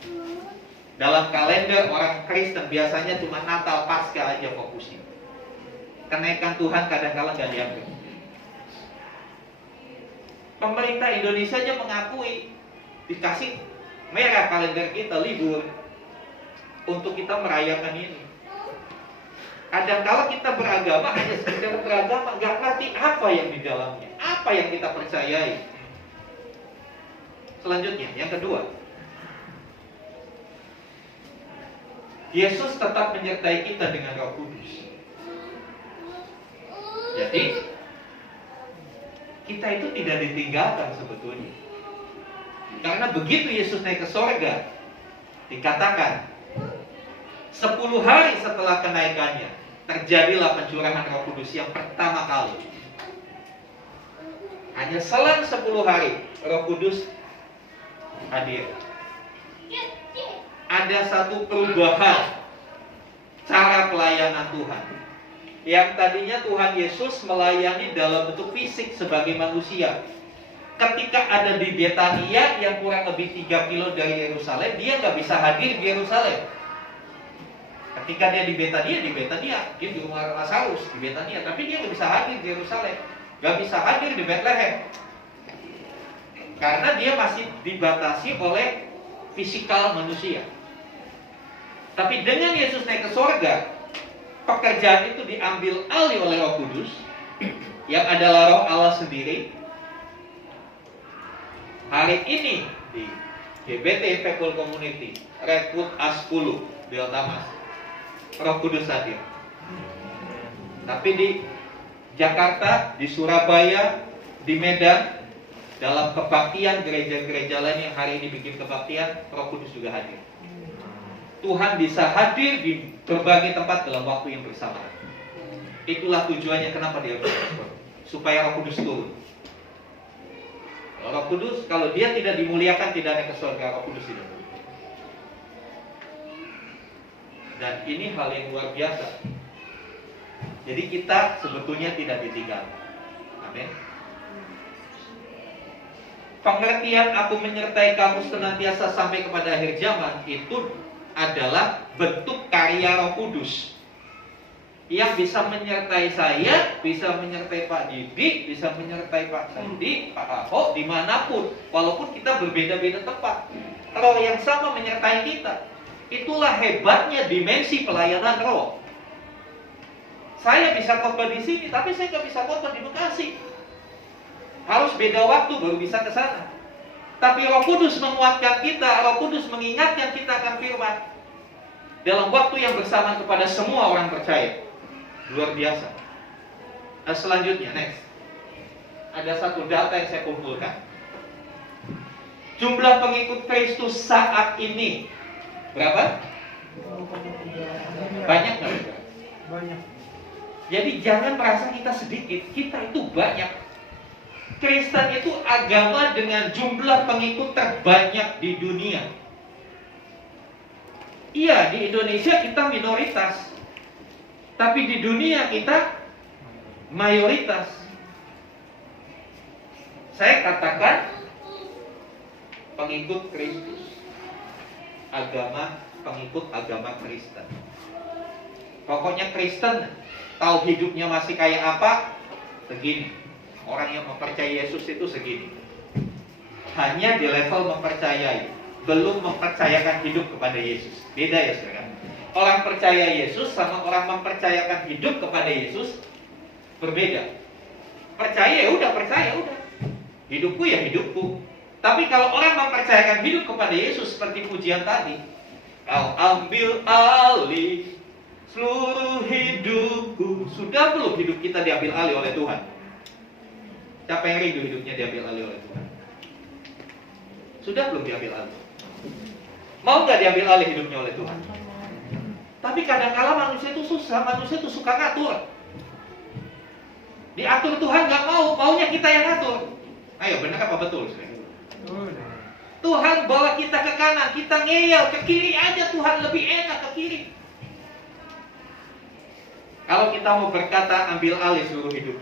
Dalam kalender orang Kristen biasanya cuma Natal, Paskah aja fokusnya. Kenaikan Tuhan kadang-kala gak diambil. Pemerintah Indonesia aja mengakui, dikasih merah kalender kita libur untuk kita merayakan ini. Kadang-kala kita beragama hanya sekedar beragama, gak ngerti apa yang di dalamnya, apa yang kita percayai. Selanjutnya, yang kedua, Yesus tetap menyertai kita dengan Roh Kudus. Jadi, kita itu tidak ditinggalkan sebetulnya. Karena begitu Yesus naik ke sorga, dikatakan 10 hari setelah kenaikannya terjadilah pencurahan Roh Kudus yang pertama kali. Hanya selang 10 hari Roh Kudus hadir. Ada satu perubahan cara pelayanan Tuhan. Yang tadinya Tuhan Yesus melayani dalam bentuk fisik sebagai manusia. Ketika ada di Betania yang kurang lebih 3 kilo dari Yerusalem, dia nggak bisa hadir di Yerusalem. Ketika dia di Betania, dia di rumah Lazarus di Betania, tapi dia nggak bisa hadir di Yerusalem, nggak bisa hadir di Bethlehem, karena dia masih dibatasi oleh fisikal manusia. Tapi dengan Yesus naik ke sorga, pekerjaan itu diambil alih oleh Roh Kudus, yang adalah Roh Allah sendiri. Hari ini di GBT People Community Redwood A10 Delta Mas, Roh Kudus hadir. Tapi di Jakarta, di Surabaya, di Medan, dalam kebaktian gereja-gereja lain yang hari ini bikin kebaktian, Roh Kudus juga hadir. Tuhan bisa hadir di berbagai tempat dalam waktu yang bersamaan. Itulah tujuannya kenapa dia berkata, supaya Roh Kudus turun. Roh Kudus kalau dia tidak dimuliakan, tidak naik ke surga, Roh Kudus tidak turun. Dan ini hal yang luar biasa. Jadi kita sebetulnya tidak ditinggalkan. Amin. Pengertian aku menyertai kamu senantiasa sampai kepada akhir zaman itu adalah bentuk karya Roh Kudus yang bisa menyertai saya, bisa menyertai Pak Didi, bisa menyertai Pak Sandi, Pak Ahok, dimanapun, walaupun kita berbeda-beda tempat. Roh yang sama menyertai kita. Itulah hebatnya dimensi pelayanan roh. Saya bisa khotbah di sini, tapi saya nggak bisa khotbah di Bekasi. Harus beda waktu baru bisa ke sana. Tapi Roh Kudus menguatkan kita, Roh Kudus mengingatkan kita akan firman dalam waktu yang bersamaan kepada semua orang percaya. Luar biasa. Nah, selanjutnya, next. Ada satu data yang saya kumpulkan. Jumlah pengikut Kristus saat ini berapa? Banyak nggak? Banyak. Jadi jangan merasa kita sedikit, kita itu banyak. Kristen itu agama dengan jumlah pengikut terbanyak di dunia. Iya, di Indonesia kita minoritas, tapi di dunia kita mayoritas. Saya katakan pengikut Kristus, pengikut agama Kristen. Pokoknya Kristen, tahu hidupnya masih kayak apa? Segini. Orang yang mempercayai Yesus itu segini. Hanya di level mempercayai, belum mempercayakan hidup kepada Yesus. Beda ya saudara. Orang percaya Yesus sama orang mempercayakan hidup kepada Yesus berbeda. Percaya ya udah, percaya udah. Hidupku ya hidupku. Tapi kalau orang mempercayakan hidup kepada Yesus seperti pujian tadi, kau ambil alih seluruh hidupku. Sudah belum hidup kita diambil alih oleh Tuhan? Siapa yang rindu hidupnya diambil alih oleh Tuhan? Sudah belum diambil alih? Mau nggak diambil alih hidupnya oleh Tuhan? Tapi kadang-kala manusia itu susah, manusia itu suka ngatur. Diatur Tuhan nggak mau, maunya kita yang ngatur. Ayo, benar apa betul? Tuhan bawa kita ke kanan, kita ngeyel ke kiri aja, Tuhan lebih enak ke kiri. Kalau kita mau berkata ambil alih seluruh hidup,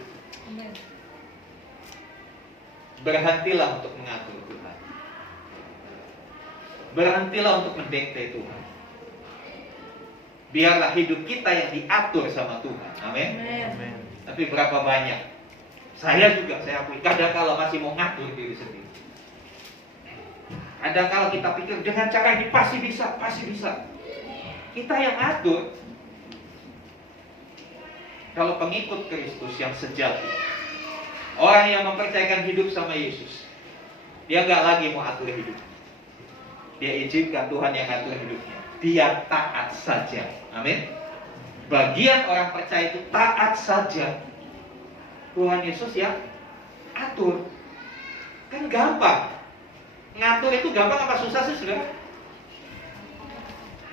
berhentilah untuk mengatur Tuhan. Berhentilah untuk mendikte Tuhan. Biarlah hidup kita yang diatur sama Tuhan. Amin. Tapi berapa banyak? Saya akui kadang-kala masih mau ngatur diri sendiri. Kadang-kala kita pikir dengan cara ini pasti bisa. Kita yang atur. Kalau pengikut Kristus yang sejati, orang yang mempercayakan hidup sama Yesus, dia gak lagi mau atur hidup. Dia izinkan Tuhan yang atur hidupnya. Dia taat saja. Amin. Bagian orang percaya itu taat saja. Tuhan Yesus yang atur. Kan gampang. Ngatur itu gampang apa susah sih, saudara?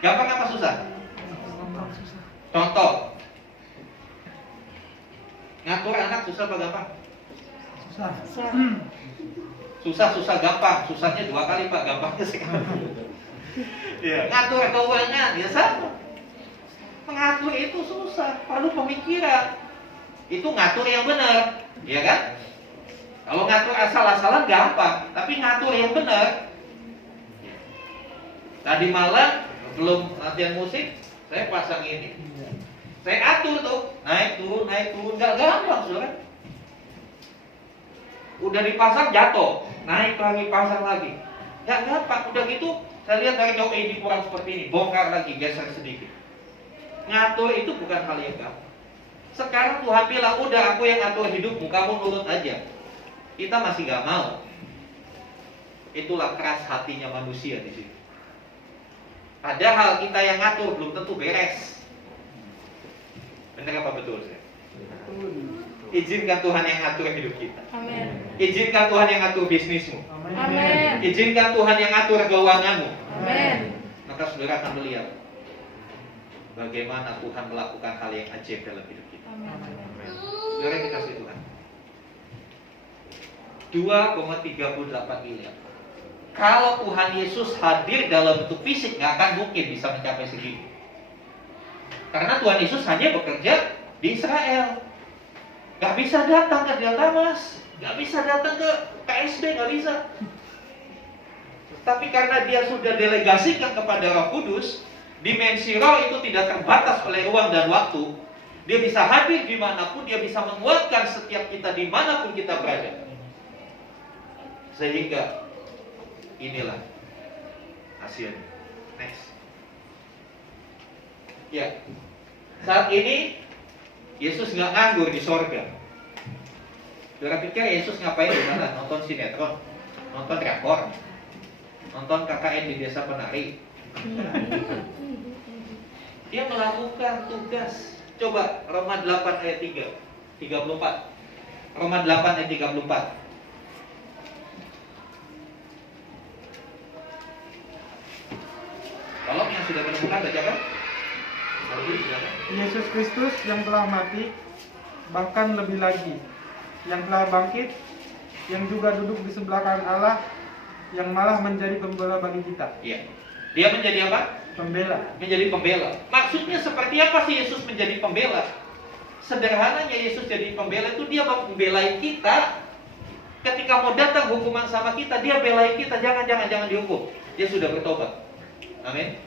Gampang apa susah? Contoh. Ngatur anak susah apa gampang? Susah gampang. Susahnya 2 kali Pak, gampangnya sekali. Ya, ngatur keuangan ya sama. Mengatur itu susah, perlu pemikiran. Itu ngatur yang benar, ya kan? Kalau ngatur asal-asalan gampang, tapi ngatur yang benar. Tadi malam belum latihan musik, saya pasang ini. Saya atur tuh, naik turun, nggak gampang, saudara. Udah dipasang jatuh, naik lagi, pasang lagi, nggak gampang. Udah gitu, saya lihat dari jauh ini kurang seperti ini, bongkar lagi, geser sedikit. Ngatur itu bukan hal yang gampang. Sekarang Tuhan bilang, udah aku yang atur hidupmu, kamu nurut aja. Kita masih gak mau. Itulah keras hatinya manusia di sini. Padahal kita yang ngatur belum tentu beres. Benar apa betul sih? Izinkan Tuhan yang ngatur hidup kita. Amin. Izinkan Tuhan yang ngatur bisnismu. Amin. Izinkan Tuhan yang ngatur keuanganmu. Amin. Maka saudara akan melihat bagaimana Tuhan melakukan hal yang ajaib dalam hidup kita. Saudara dikasih Tuhan 2,38 miliar. Kalau Tuhan Yesus hadir dalam bentuk fisik, gak akan mungkin bisa mencapai segini. Karena Tuhan Yesus hanya bekerja di Israel. Gak bisa datang ke Damas, gak bisa datang ke KSD, gak bisa. Tapi karena dia sudah delegasikan kepada Roh Kudus, dimensi roh itu tidak terbatas oleh ruang dan waktu. Dia bisa hadir dimanapun, dia bisa menguatkan setiap kita dimanapun kita berada. Sehingga inilah hasilnya. Next. Ya, saat ini Yesus nggak nganggur di sorga. Saudara pikir Yesus ngapain di sana? Nonton sinetron, nonton drakor, nonton KKN di desa penari. Dia melakukan tugas. Coba Roma 8 ayat 34. Roma 8 ayat 34. Tolong yang sudah menemukan bacakan. Yesus Kristus yang telah mati, bahkan lebih lagi, yang telah bangkit, yang juga duduk di sebelah kanan Allah, yang malah menjadi pembela bagi kita. Iya. Dia menjadi apa? Pembela. Menjadi pembela. Maksudnya seperti apa sih Yesus menjadi pembela? Sederhananya Yesus jadi pembela itu dia membelai kita. Ketika mau datang hukuman sama kita, dia belain kita, jangan dihukum. Dia sudah bertobat. Amin.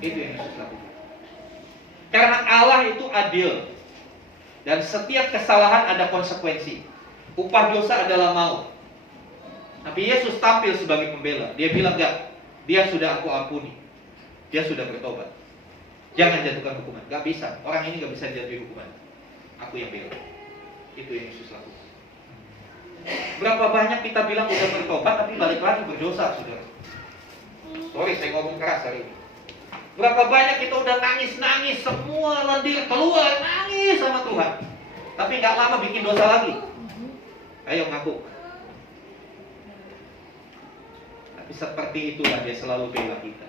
Itu yang Yesus lakukan. Karena Allah itu adil. Dan setiap kesalahan ada konsekuensi. Upah dosa adalah maut. Tapi Yesus tampil sebagai pembela. Dia bilang enggak, dia sudah aku ampuni. Dia sudah bertobat. Jangan jatuhkan hukuman. Gak bisa. Orang ini gak bisa jatuhi hukuman. Aku yang bela. Itu yang Yesus lakukan. Berapa banyak kita bilang udah bertobat tapi balik lagi berdosa, saudara. Sorry, saya ngomong keras hari ini. Berapa banyak kita udah nangis, semua lendir keluar, nangis sama Tuhan. Tapi gak lama bikin dosa lagi. Ayo ngaku. Tapi seperti itulah dia selalu bela kita.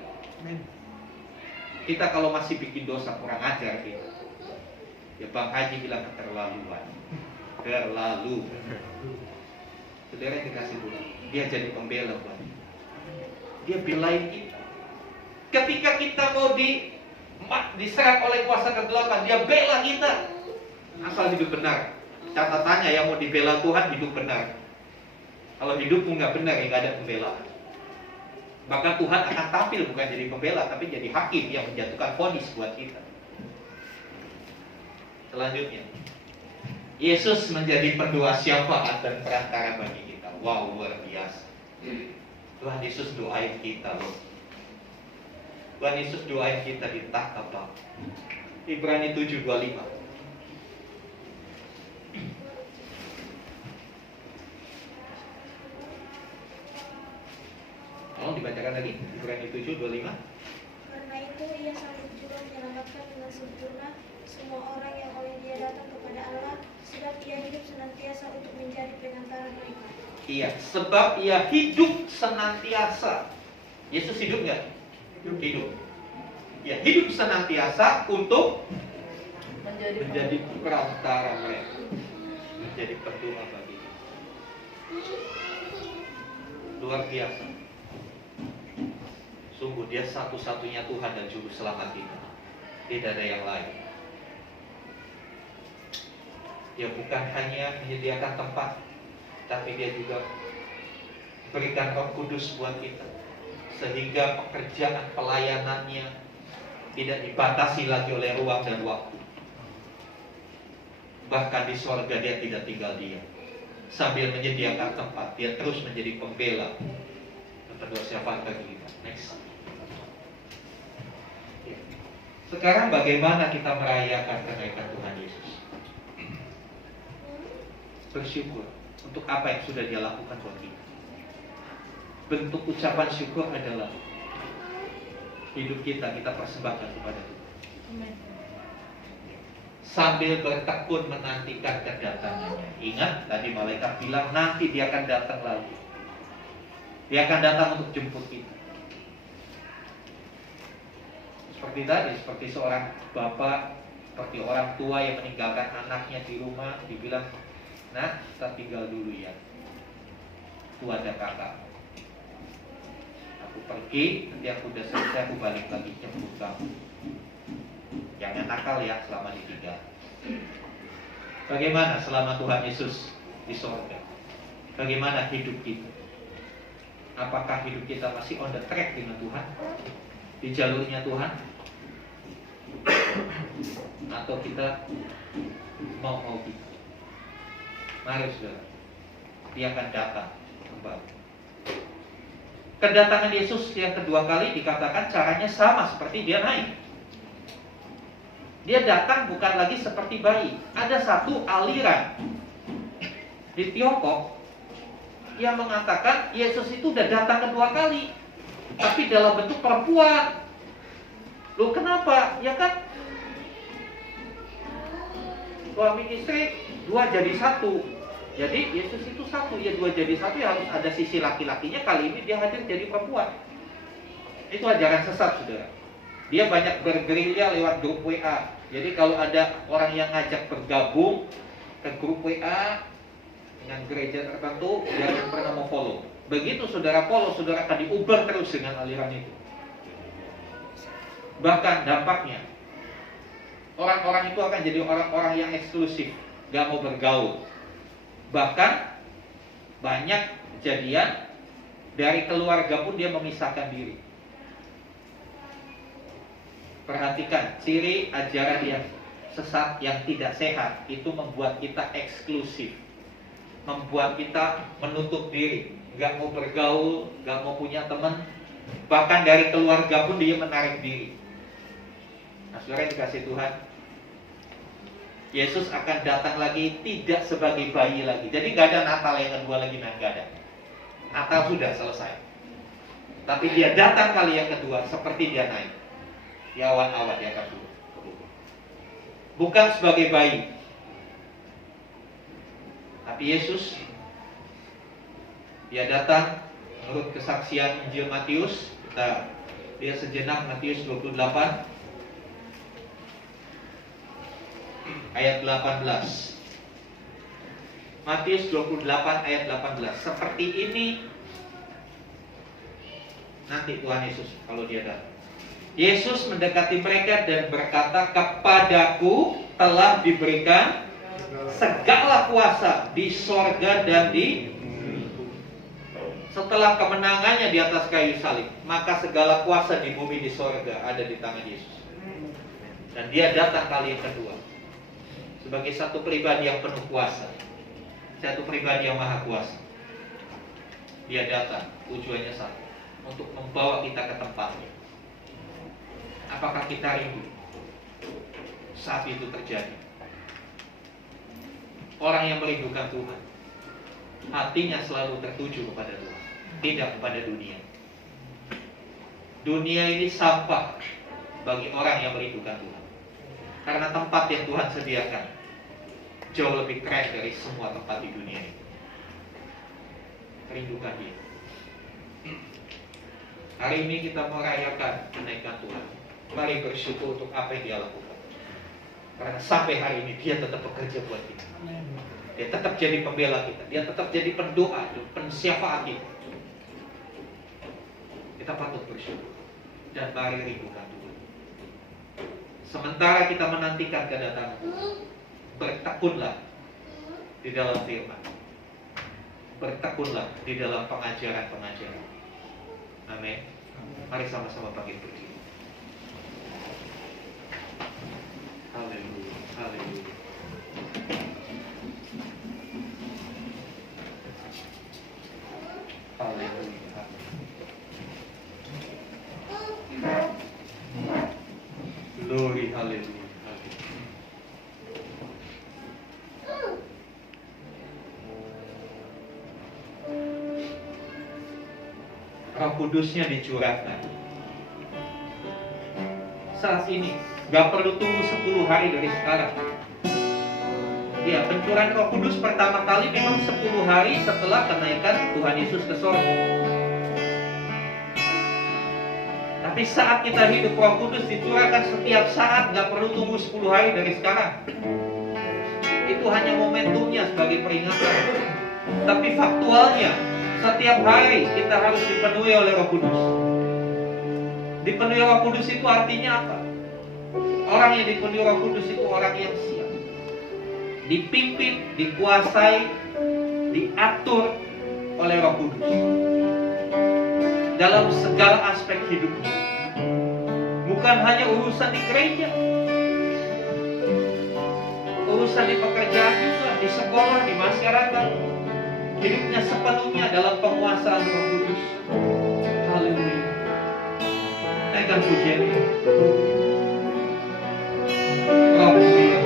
Kita kalau masih bikin dosa kurang ajar kita. Ya Bang Haji bilang keterlaluan. Terlalu. Saudara yang dikasih Tuhan, dia jadi pembela buat kita. Dia belain kita. Ketika kita mau diserang oleh kuasa kegelapan, dia bela kita. Asal hidup benar. Catatannya yang mau dibela Tuhan hidup benar. Kalau hidupmu nggak benar, ya nggak ada pembelaan. Maka Tuhan akan tampil bukan jadi pembela, tapi jadi hakim yang menjatuhkan vonis buat kita. Selanjutnya, Yesus menjadi pendua syafaat dan perantara bagi kita. Wow, luar biasa. Tuhan Yesus doain kita loh. Tuhan Yesus doain kita di takhta Bapa. Ibrani 7:25. Mau dibacakan lagi? Ibrani 7:25. Karena itu ia sanggup juga menyelamatkan dengan sempurna semua orang yang oleh dia datang kepada Allah, sebab ia hidup senantiasa untuk menjadi pengantara mereka. Iya, sebab ia hidup senantiasa. Yesus hidup nggak? Hidup. Ya, hidup senantiasa untuk menjadi perantara mereka, menjadi pendua bagi kita. Luar biasa. Sungguh dia satu-satunya Tuhan dan Juru Selamat kita. Tidak ada yang lain. Dia bukan hanya menyediakan tempat, tapi dia juga berikan Roh Kudus buat kita, sehingga pekerjaan pelayanannya tidak dibatasi lagi oleh ruang dan waktu. Bahkan di surga dia tidak tinggal diam. Sambil menyediakan tempat, dia terus menjadi pembela dan pendua syafaat bagi kita. Next. Sekarang bagaimana kita merayakan kenaikan Tuhan Yesus? Bersyukur untuk apa yang sudah dia lakukan buat kita. Bentuk ucapan syukur adalah hidup kita persembahkan kepada Tuhan. Sambil bertekun menantikan kedatangannya. Ingat tadi malaikat bilang nanti dia akan datang lagi. Dia akan datang untuk jemput kita. Seperti tadi, seperti seorang bapak, seperti orang tua yang meninggalkan anaknya di rumah, dibilang, "Nah, kita tinggal dulu ya. Itu ada kakak. Aku pergi, nanti aku udah selesai, aku balik lagi jemput kamu. Jangan nakal ya selama ditinggal." Bagaimana selama Tuhan Yesus di sorga? Bagaimana hidup kita? Apakah hidup kita masih on the track dengan Tuhan? Di jalurnya Tuhan? Atau kita mau kita? Mari saudara, dia akan datang kembali. Kedatangan Yesus yang kedua kali dikatakan caranya sama seperti dia naik. Dia datang bukan lagi seperti bayi. Ada satu aliran di Tiongkok yang mengatakan Yesus itu udah datang kedua kali, tapi dalam bentuk perempuan. Loh kenapa? Ya kan suami istri dua jadi satu. Jadi Yesus itu satu, ya dua jadi satu, ya harus ada sisi laki-lakinya. Kali ini dia hadir jadi perempuan. Itu ajaran sesat, saudara. Dia banyak bergerilya lewat grup WA. Jadi kalau ada orang yang ngajak bergabung ke grup WA dengan gereja tertentu, dia yang pernah mau follow. Begitu saudara follow, saudara akan diuber terus dengan aliran itu. Bahkan dampaknya, orang-orang itu akan jadi orang-orang yang eksklusif, gak mau bergaul. Bahkan banyak kejadian dari keluarga pun dia memisahkan diri. Perhatikan, ciri ajaran yang sesat, yang tidak sehat, itu membuat kita eksklusif, membuat kita menutup diri, gak mau bergaul, gak mau punya teman. Bahkan dari keluarga pun dia menarik diri. Nah, saudara yang dikasih Tuhan, Yesus akan datang lagi tidak sebagai bayi lagi. Jadi gak ada Natal yang kedua lagi, gak ada. Natal sudah selesai. Tapi dia datang kali yang kedua seperti dia naik di awan-awan dia akan turun. Bukan sebagai bayi, tapi Yesus dia datang menurut kesaksian Injil Matius. Kita lihat sejenak Matius 28 ayat 18. Matius 28 ayat 18. Seperti ini nanti Tuhan Yesus kalau dia datang. Yesus mendekati mereka dan berkata, "Kepadaku telah diberikan segala kuasa di sorga dan di bumi." Setelah kemenangannya di atas kayu salib, maka segala kuasa di bumi di sorga ada di tangan Yesus. Dan dia datang kali yang kedua sebagai satu pribadi yang penuh kuasa, satu pribadi yang maha kuasa. Dia datang tujuannya satu, untuk membawa kita ke tempatnya. Apakah kita rindu saat itu terjadi? Orang yang merindukan Tuhan, hatinya selalu tertuju kepada Tuhan, tidak kepada dunia. Dunia ini sampah bagi orang yang merindukan Tuhan, karena tempat yang Tuhan sediakan jauh lebih keren dari semua tempat di dunia ini. Rindukan Dia. Hari ini kita merayakan kenaikan Tuhan. Mari bersyukur untuk apa yang Dia lakukan, karena sampai hari ini Dia tetap bekerja buat kita. Dia tetap jadi pembela kita. Dia tetap jadi pendoa, pensyafaat kita. Kita patut bersyukur dan mari rindukan Tuhan. Sementara kita menantikan kedatangan Tuhan, bertekunlah di dalam firman, bertekunlah di dalam pengajaran-pengajaran. Amin. Mari sama-sama panggil berdiri. Haleluya, haleluya. Haleluya. Glory, haleluya. Roh Kudusnya dicurahkan saat ini. Gak perlu tunggu 10 hari dari sekarang. Ya, pencurahan Roh Kudus pertama kali memang 10 hari setelah kenaikan Tuhan Yesus ke surga. Tapi saat kita hidup, Roh Kudus dicurahkan setiap saat. Gak perlu tunggu 10 hari dari sekarang. Itu hanya momentumnya sebagai peringatan. Tapi faktualnya, setiap hari kita harus dipenuhi oleh Roh Kudus. Dipenuhi Roh Kudus itu artinya apa? Orang yang dipenuhi Roh Kudus itu orang yang siap, dipimpin, dikuasai, diatur oleh Roh Kudus dalam segala aspek hidupnya. Bukan hanya urusan di gereja, urusan di pekerjaan juga, di sekolah, di masyarakat. Hidupnya sepenuhnya dalam penguasaan Roh Kudus. Haleluya. Naikkan pujian ini. Haleluya.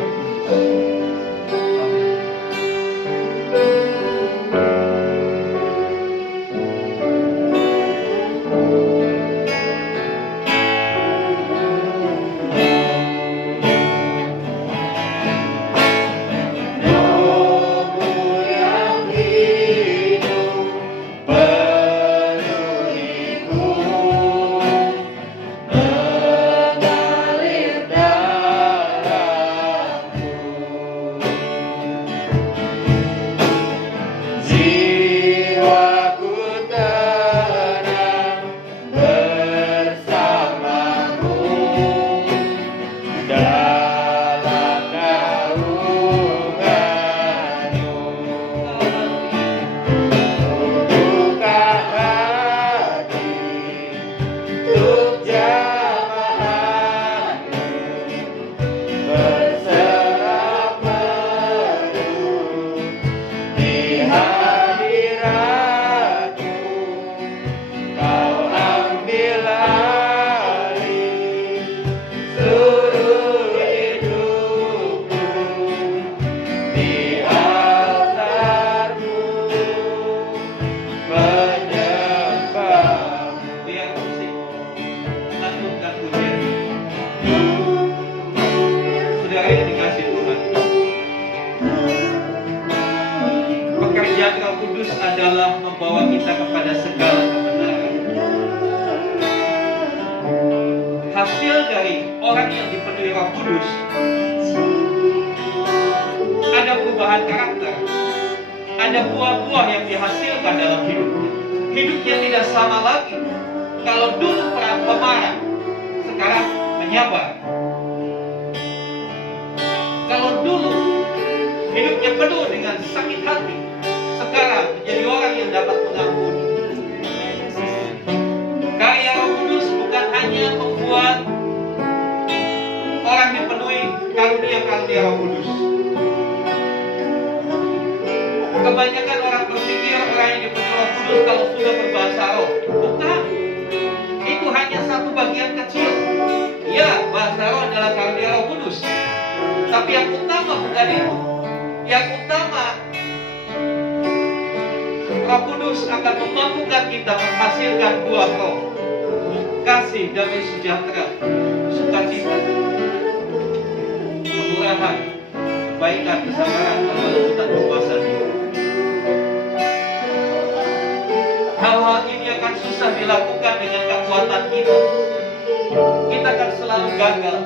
Adalah membawa kita kepada segala kebenaran. Hasil dari orang yang dipenuhi Roh Kudus ada perubahan karakter, ada buah-buah yang dihasilkan dalam hidupnya. Hidupnya tidak sama lagi. Kalau dulu pemarah, sekarang menyabar. Kalau dulu hidupnya penuh dengan sakit hati, sekarang menjadi orang yang dapat mengampuni. Karya Roh Kudus bukan hanya membuat orang dipenuhi karunia-karunia Roh Kudus. Kebanyakan orang berpikir orang yang dipenuhi Roh Kudus kalau sudah berbahasa roh. Bukan. Itu hanya satu bagian kecil. Ya, bahasa roh adalah karunia Roh Kudus. Tapi yang utama bukan itu. Yang utama, Roh Kudus akan memampukan kita menghasilkan buah roh. Kasih, damai sejahtera, sukacita, kemurahan, kebaikan, kesabaran, kelembutan, berpuasa diri. Hal-hal ini akan susah dilakukan dengan kekuatan kita. Kita akan selalu gagal.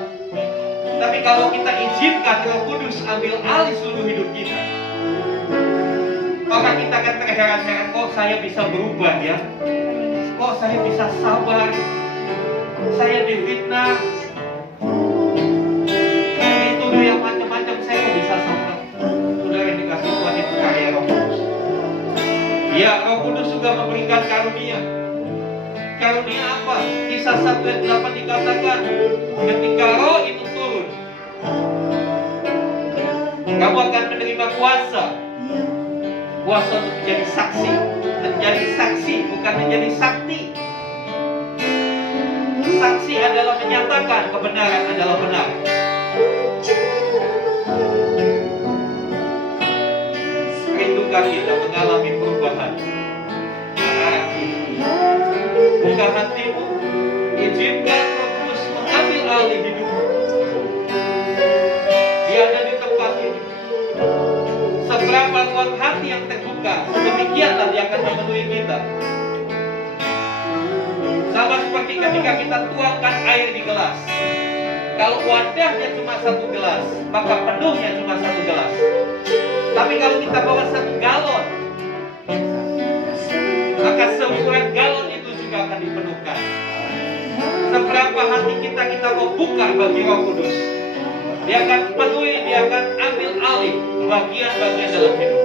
Tapi kalau kita izinkan Roh Kudus ambil alih seluruh hidup kita, maka kita akan terheran-heran, kok saya bisa berubah ya? Kok saya bisa sabar? Saya difitnah, saya dituduh yang macam-macam, saya kok bisa sabar? Saudara yang dikasih Tuhan, itu karya Roh Kudus. Ya, Roh Kudus juga memberikan karunia. Karunia apa? Kisah 1 ayat 8 dikatakan, ketika Roh itu turun, kamu akan menerima kuasa. Kuasa untuk menjadi saksi. Menjadi saksi, bukan menjadi sakti. Saksi adalah menyatakan kebenaran adalah benar. Rindukah kita mengalami perubahan? Buka hatimu, izinkan Roh Kudus mengambil alih hidupmu. Dia ada di tempat ini. Seberapa ruang hati yang terbuka, demikianlah dia akan memenuhi kita. Sama seperti ketika kita tuangkan air di gelas. Kalau wadahnya cuma 1 gelas, maka penuhnya cuma 1 gelas. Tapi kalau kita bawa 1 galon, maka seukuran galon itu juga akan dipenuhkan. Seberapa hati kita mau buka bagi Roh Kudus, dia akan penuhi, dia akan ambil alih bagian-bagian dalam hidup.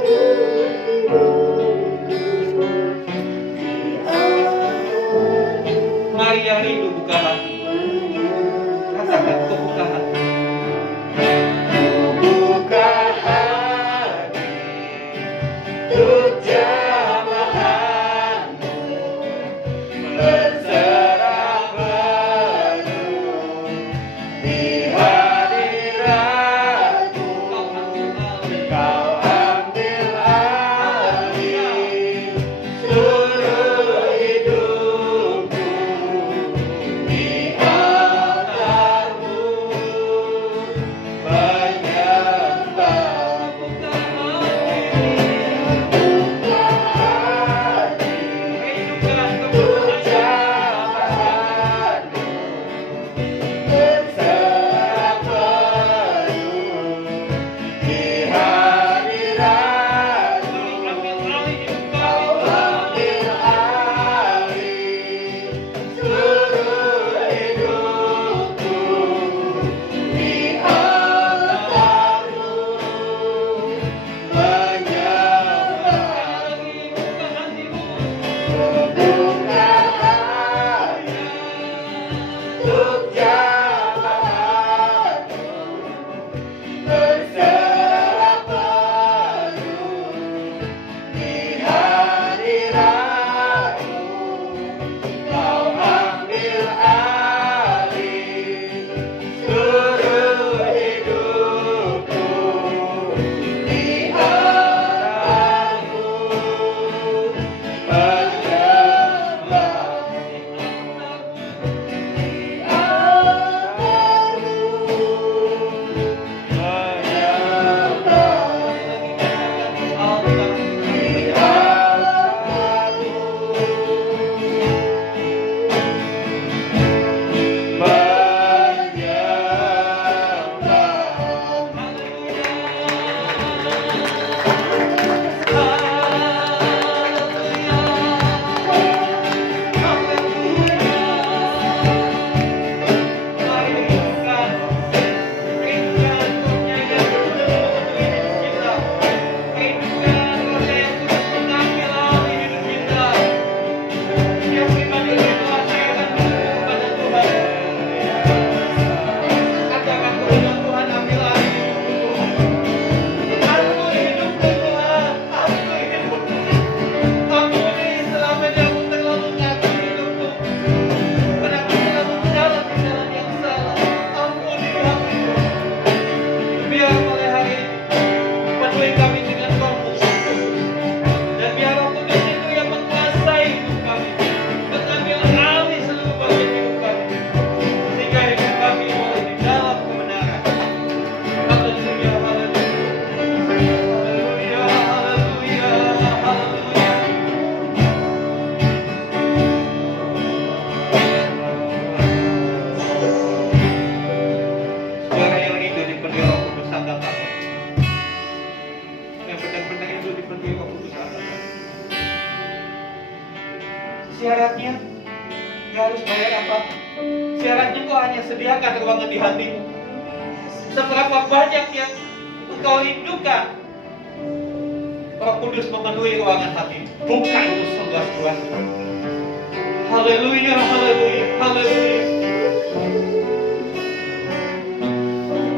Mari yang rindu buka hati. Katakan, ku buka hati. Buka hati untuk jamahanmu, berserah penuh di hadiratmu. Kau ambil alih seluruh hidupku di altarmu, menyembah. Syaratnya gak harus bayar apa. Syaratnya kau hanya sediakan ruangan di hatimu. Seberapa banyak yang engkau rindukan, Roh Kudus memenuhi ruangan hatimu. Buka itu 11:12. Haleluya, haleluya, haleluya.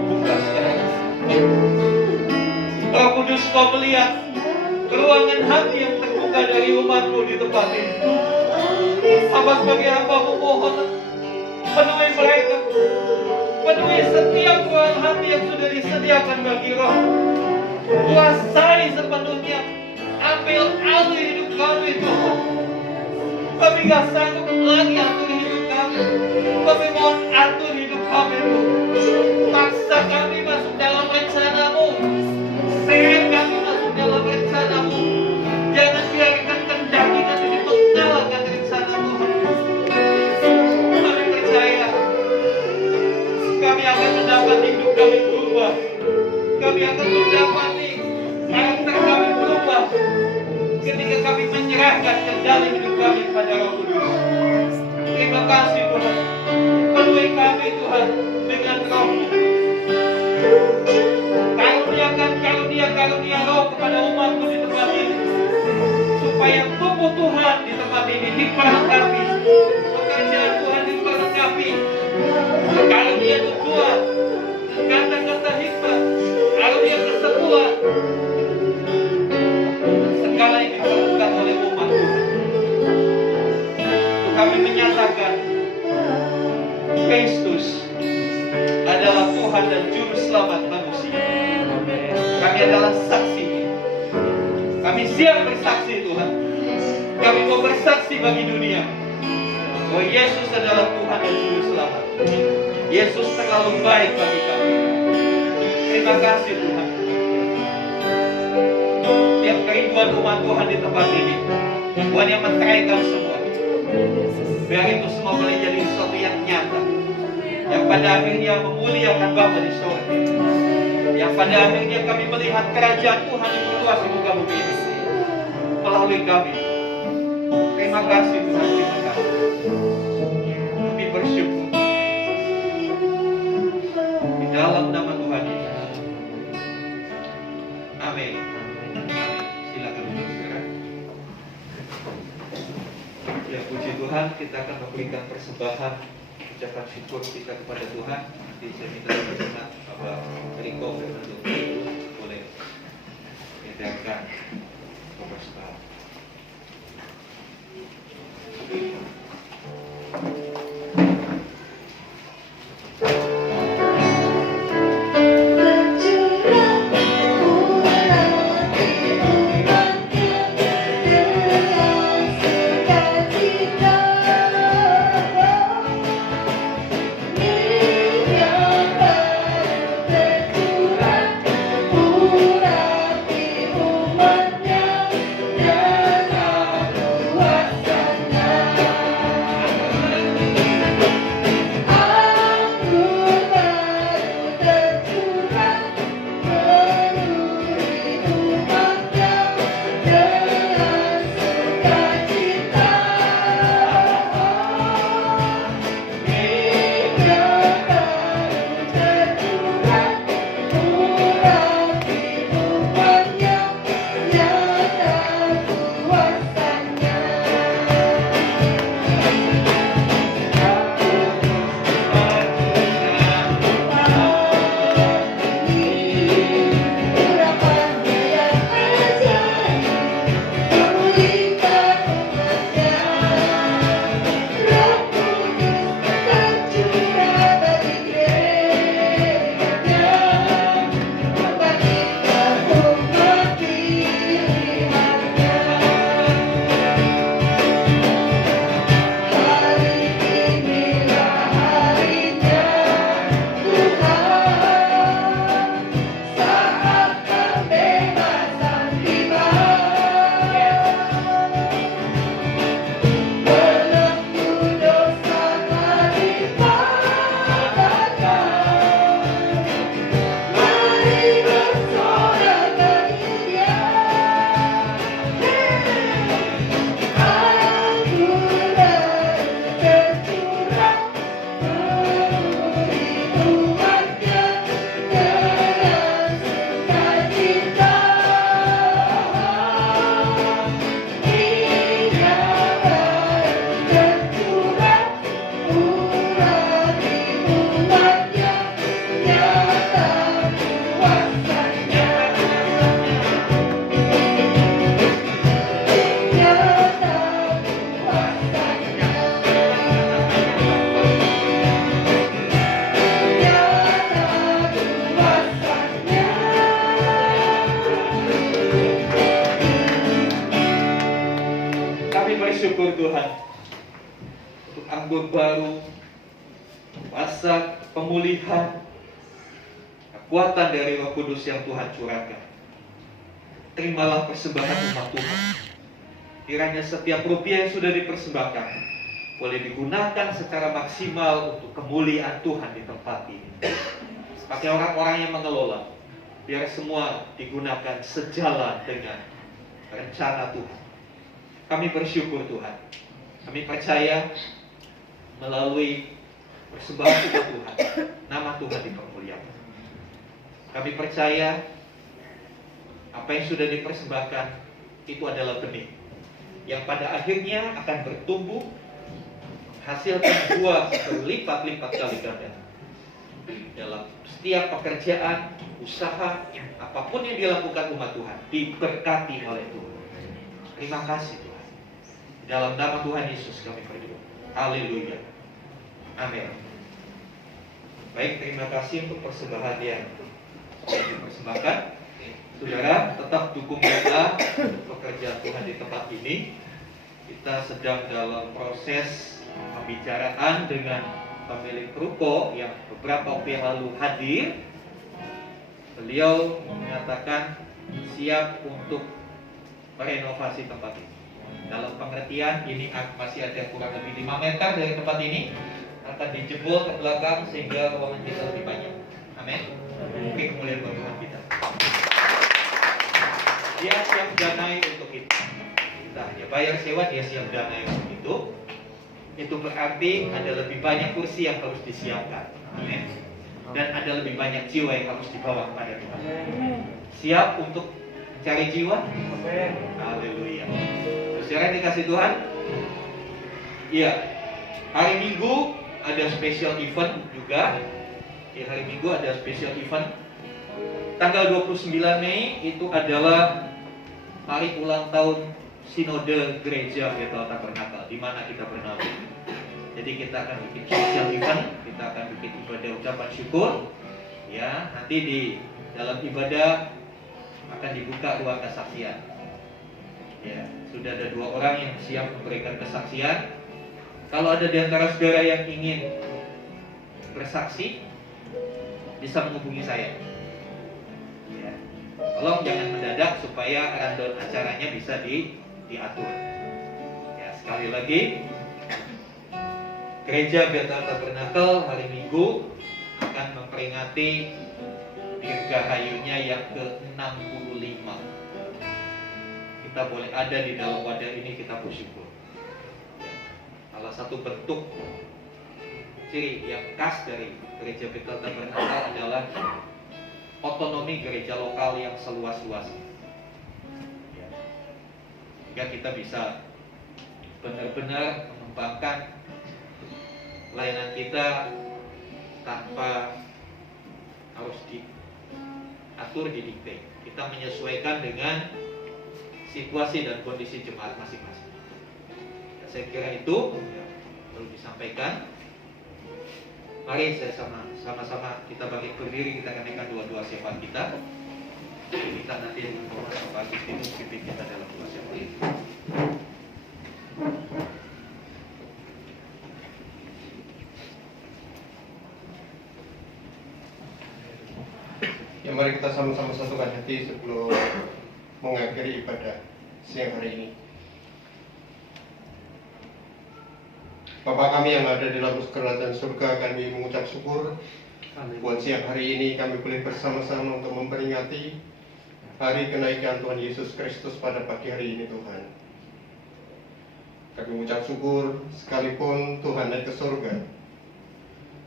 Buka sekarang. Roh Kudus, kau melihat ruangan hati yang terbuka dari umatmu di tempat ini. Hamba sebagai hamba memohon, penuhi mereka, penuhi setiap ruang hati yang sudah disediakan bagi Roh. Kuasai sepenuhnya, ambil alih hidup kami Tuhan. Kami gak sanggup lagi atur hidup kami. Kami mohon atur hidup kami Tuhan. Paksa kami masuk dalam rencana-Mu. Sehingga kami masuk dalam rencana-Mu. Jangan biarkan kedagingan ini mengalahkan rencana Tuhan. Kami percaya kami akan mendapat hidup kami berubah. Kami akan mendapati karakter kami berubah ketika kami menyerahkan kendali hidup kami kepada Roh Kudus. Terima kasih Tuhan. Penuhi kami Tuhan dengan Roh-Mu. Karuniakan karunia Roh kepada umat-Mu di tempat ini, supaya tubuh Tuhan di tempat ini diperlengkapi, pekerjaan Tuhan diperlengkapi, karunia nubuat, kata-kata hikmat, karunia kesatuan, segala yang diperlukan oleh umat Tuhan. Kami menyatakan Kristus adalah Tuhan dan Juru Selamat manusia. Kami adalah saksi. Kami siap bersaksi Tuhan. Kami mau bersaksi bagi dunia bahwa Yesus adalah Tuhan dan Juru Selamat. Yesus terlalu baik bagi kami. Terima kasih Tuhan. Tiap kerinduan umat Tuhan di tempat ini, Tuhan yang menceraikan semua. Biar itu semua boleh jadi sesuatu yang nyata, yang pada akhirnya memuliakan Bapa di surga, yang pada akhirnya kami melihat kerajaan Tuhan yang berluas di muka bumi ini melalui kami. Terima kasih Tuhan, terima kasih. Kami bersyukur di dalam nama Tuhan Yesus. Amin. Amin. Silakan duduk sekarang. Ya, puji Tuhan, kita akan memberikan persembahan ucapan syukur kita kepada Tuhan. Nanti saya minta berkenan Bapak Riko untuk boleh menyediakan persembahan. Yeah. bersyukur Tuhan untuk anggur baru, kuasa pemulihan, kekuatan dari Roh Kudus yang Tuhan curahkan. Terimalah persembahan umat Tuhan. Kiranya setiap rupiah yang sudah dipersembahkan boleh digunakan secara maksimal untuk kemuliaan Tuhan di tempat ini. Pakai orang-orang yang mengelola, biar semua digunakan sejalan dengan rencana Tuhan. Kami bersyukur Tuhan. Kami percaya melalui persembahan umat Tuhan, nama Tuhan dipermuliakan. Kami percaya apa yang sudah dipersembahkan itu adalah benih yang pada akhirnya akan bertumbuh, hasilkan buah berlipat-lipat kali ganda dalam setiap pekerjaan, usaha, apapun yang dilakukan umat Tuhan diberkati oleh Tuhan. Terima kasih Tuhan. Dalam nama Tuhan Yesus kami berdoa. Haleluya. Amin. Baik, terima kasih untuk persembahan yang dipersembahkan. Saudara, tetap dukung kita pekerjaan Tuhan di tempat ini. Kita sedang dalam proses pembicaraan dengan pemilik ruko yang beberapa waktu yang lalu hadir. Beliau menyatakan siap untuk merenovasi tempat ini. Dalam pengertian ini masih ada kurang lebih 5 meter dari tempat ini akan dijebol ke belakang sehingga ruangan kita lebih banyak. Amin. Oke, kemuliaan Tuhan kita. Dia siap danai untuk itu. Kita hanya bayar sewa, dia siap danai untuk itu. Itu berarti ada lebih banyak kursi yang harus disiapkan. Amin. Dan ada lebih banyak jiwa yang harus dibawa kepada Tuhan. Siap untuk cari jiwa? Haleluya. Saudara dikasih Tuhan? Iya. Hari Minggu ada special event juga. Di hari Minggu ada special event. Tanggal 29 Mei itu adalah hari ulang tahun Sinode Gereja Bethel Tabernakel, di mana kita bernaung. Jadi kita akan bikin special event, kita akan bikin ibadah ucapan syukur. Ya, nanti di dalam ibadah akan dibuka ruang kesaksian. Ya, sudah ada 2 orang yang siap memberikan kesaksian. Kalau ada di antara saudara yang ingin bersaksi, bisa menghubungi saya. Ya. Tolong jangan mendadak supaya rundown acaranya bisa diatur. Ya, sekali lagi, Gereja Bethel Tabernakel hari Minggu akan memperingati Dirgahayunya yang ke-65. Kita boleh ada di dalam wadah ini, kita bersyukur. Salah satu bentuk ciri yang khas dari Gereja Bethel Tabernakel adalah otonomi gereja lokal yang seluas-luasnya. Ya. Sehingga kita bisa benar-benar mengembangkan layanan kita tanpa harus diatur, didikte. Kita menyesuaikan dengan situasi dan kondisi jemaat masing-masing. Ya, saya kira itu yang perlu disampaikan. Mari saya sama-sama kita bangkit berdiri, kita kenaikan dua-dua syafaat kita. Kita nanti dengan Bapak Agustinus pimpin kita dalam dua syafaat ini. Ya, mari kita sama-sama satukan hati sebelum mengakhiri ibadah siang hari ini. Bapa kami yang ada di dalam kerajaan surga, kami mengucap syukur buat siang hari ini kami boleh bersama-sama untuk memperingati hari kenaikan Tuhan Yesus Kristus pada pagi hari ini Tuhan. Kami mengucap syukur sekalipun Tuhan naik ke surga,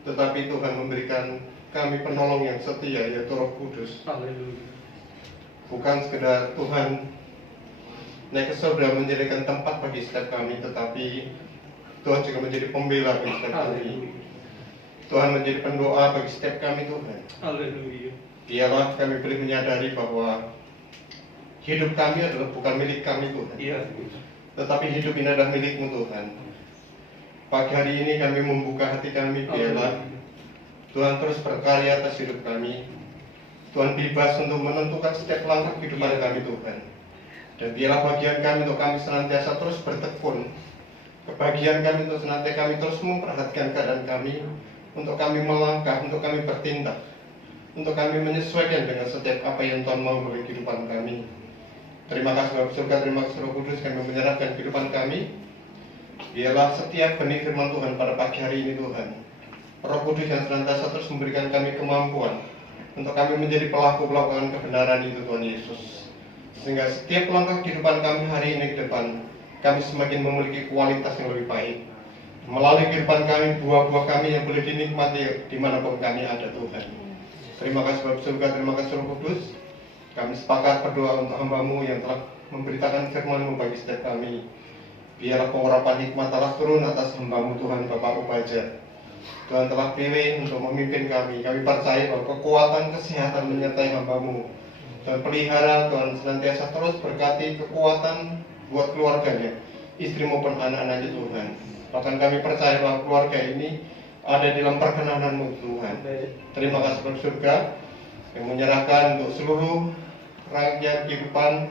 tetapi Tuhan memberikan kami penolong yang setia, yaitu Roh Kudus. Bukan sekedar Tuhan naik ke surga menjadikan tempat bagi setiap kami, tetapi Tuhan juga menjadi pembela bagi setiap kami. Tuhan menjadi pendoa bagi setiap kami Tuhan. Haleluya. Biarlah kami boleh menyadari bahwa hidup kami adalah bukan milik kami Tuhan. Iya. Tetapi hidup ini adalah milik-Mu Tuhan. Pagi hari ini kami membuka hati kami, biarlah Tuhan terus berkarya atas hidup kami. Tuhan bebas untuk menentukan setiap langkah kehidupan kami Tuhan. Dan biarlah bagian kami untuk kami senantiasa terus bertekun. Kebagian kami untuk senantiasa kami terus memperhatikan keadaan kami, untuk kami melangkah, untuk kami bertindak, untuk kami menyesuaikan dengan setiap apa yang Tuhan mau bagi kehidupan kami. Terima kasih Bapak surga, terima kasih Roh Kudus, kami menyerahkan kehidupan kami. Biarlah setiap benih firman Tuhan pada pagi hari ini Tuhan, Roh Kudus yang senantiasa terus memberikan kami kemampuan untuk kami menjadi pelaku-pelaku kebenaran itu Tuhan Yesus. Sehingga setiap langkah kehidupan kami hari ini ke depan, kami semakin memiliki kualitas yang lebih baik. Melalui kehidupan kami, buah-buah kami yang boleh dinikmati dimanapun kami ada Tuhan. Terima kasih Bapak surga, terima kasih Roh Kudus. Kami sepakat berdoa untuk hamba-Mu yang telah memberitakan firman-Mu bagi setiap kami. Biarlah pengurapan hikmat telah turun atas hamba-Mu Tuhan Bapak Upajar. Tuhan telah pilih untuk memimpin kami. Kami percaya bahwa kekuatan kesehatan menyertai hamba-Mu. Tuhan pelihara, Tuhan senantiasa terus berkati kekuatan buat keluarganya, istri maupun anak-anaknya Tuhan. Bahkan kami percaya bahwa keluarga ini ada dalam perkenanan-Mu Tuhan. Terima kasih Bapak surga yang menyerahkan untuk seluruh rakyat kehidupan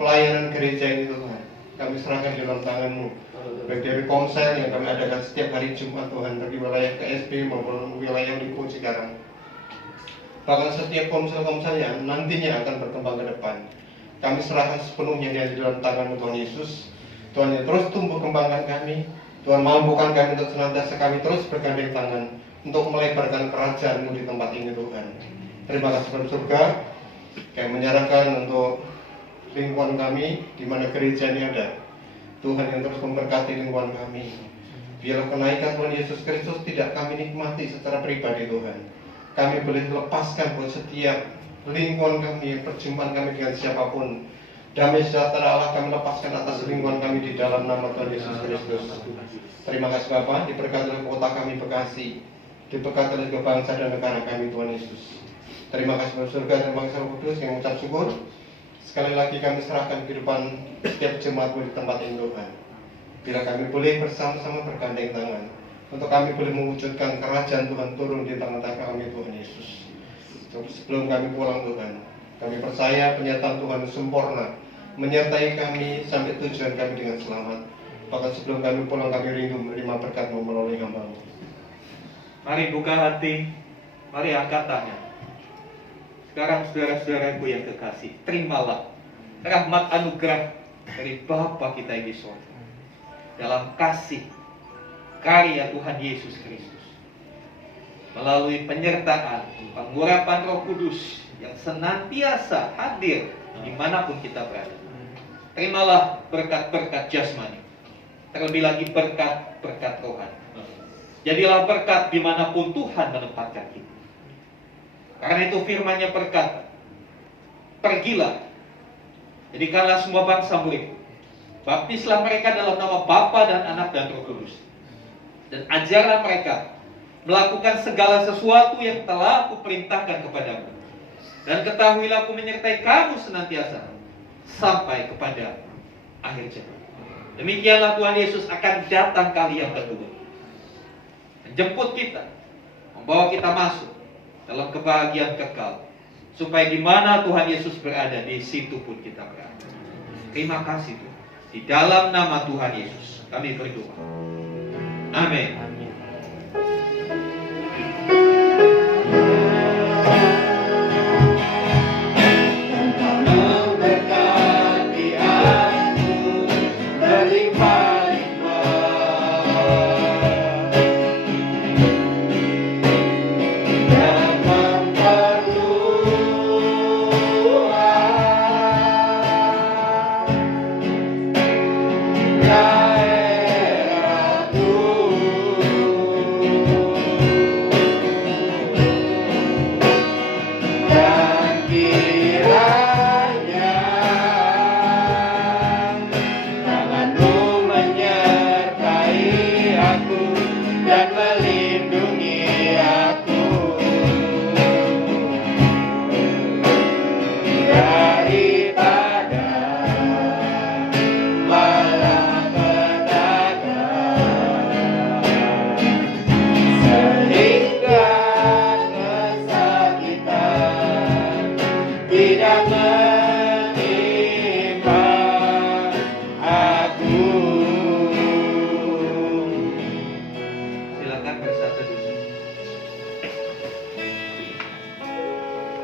pelayanan gereja ini Tuhan. Kami serahkan di dalam tangan-Mu. Baik dari komsel yang kami adakan setiap hari Jumat Tuhan, bagi wilayah KSB maupun wilayah Lipo Cikarang. Bahkan setiap komsel-komsel yang nantinya akan berkembang ke depan, kami serahkan sepenuhnya di dalam tangan-Mu Tuhan Yesus. Tuhan yang terus tumbuh kembangkan kami. Tuhan mampukan kami untuk senantiasa kami terus bergandeng tangan untuk melebarkan kerajaan-Mu di tempat ini Tuhan. Terima kasih Bapak surga. Kami menyerahkan untuk lingkungan kami di mana gereja ini ada. Tuhan yang terus memberkati lingkungan kami. Biarlah kenaikan Tuhan Yesus Kristus tidak kami nikmati secara pribadi Tuhan. Kami boleh lepaskan buat setiap lingkungan kami, perjumpaan kami dengan siapapun. Damai sejahtera Allah kami lepaskan atas lingkungan kami di dalam nama Tuhan Yesus Kristus. Terima kasih Bapak, diberkati kota kami Bekasi, diberkati juga bangsa dan negara kami Tuhan Yesus. Terima kasih Bapak surga, terima kasih Roh Kudus yang mengucap syukur. Sekali lagi kami serahkan kehidupan setiap jemaat-Mu di tempat ini Tuhan. Bila kami boleh bersama-sama bergandeng tangan, untuk kami boleh mewujudkan kerajaan Tuhan turun di tengah-tengah kami Tuhan Yesus. Sebelum kami pulang Tuhan, kami percaya penyertaan Tuhan sempurna menyertai kami sampai tujuan kami dengan selamat. Bahkan sebelum kami pulang, kami rindu menerima berkat-Mu melalui hamba-Mu. Mari buka hati, mari angkat tangan. Sekarang saudara-saudaraku yang kekasih, terimalah rahmat anugerah dari Bapa kita yang di surga dalam kasih karya Tuhan Yesus Kristus, melalui penyertaan pengurapan Roh Kudus yang senantiasa hadir dimanapun kita berada. Terimalah berkat-berkat jasmani, terlebih lagi berkat-berkat rohani. Jadilah berkat dimanapun Tuhan menempatkan kita. Karena itu firman-Nya berkata, pergilah, jadikanlah semua bangsa murid, baptislah mereka dalam nama Bapa dan Anak dan Roh Kudus, dan ajarlah mereka melakukan segala sesuatu yang telah Aku perintahkan kepadamu. Dan ketahuilah Aku menyertai kamu senantiasa sampai kepada akhir zaman. Demikianlah Tuhan Yesus akan datang kali yang kedua, menjemput kita, membawa kita masuk dalam kebahagiaan kekal, supaya di mana Tuhan Yesus berada, di situ pun kita berada. Terima kasih Tuhan. Di dalam nama Tuhan Yesus kami berdoa. Amin.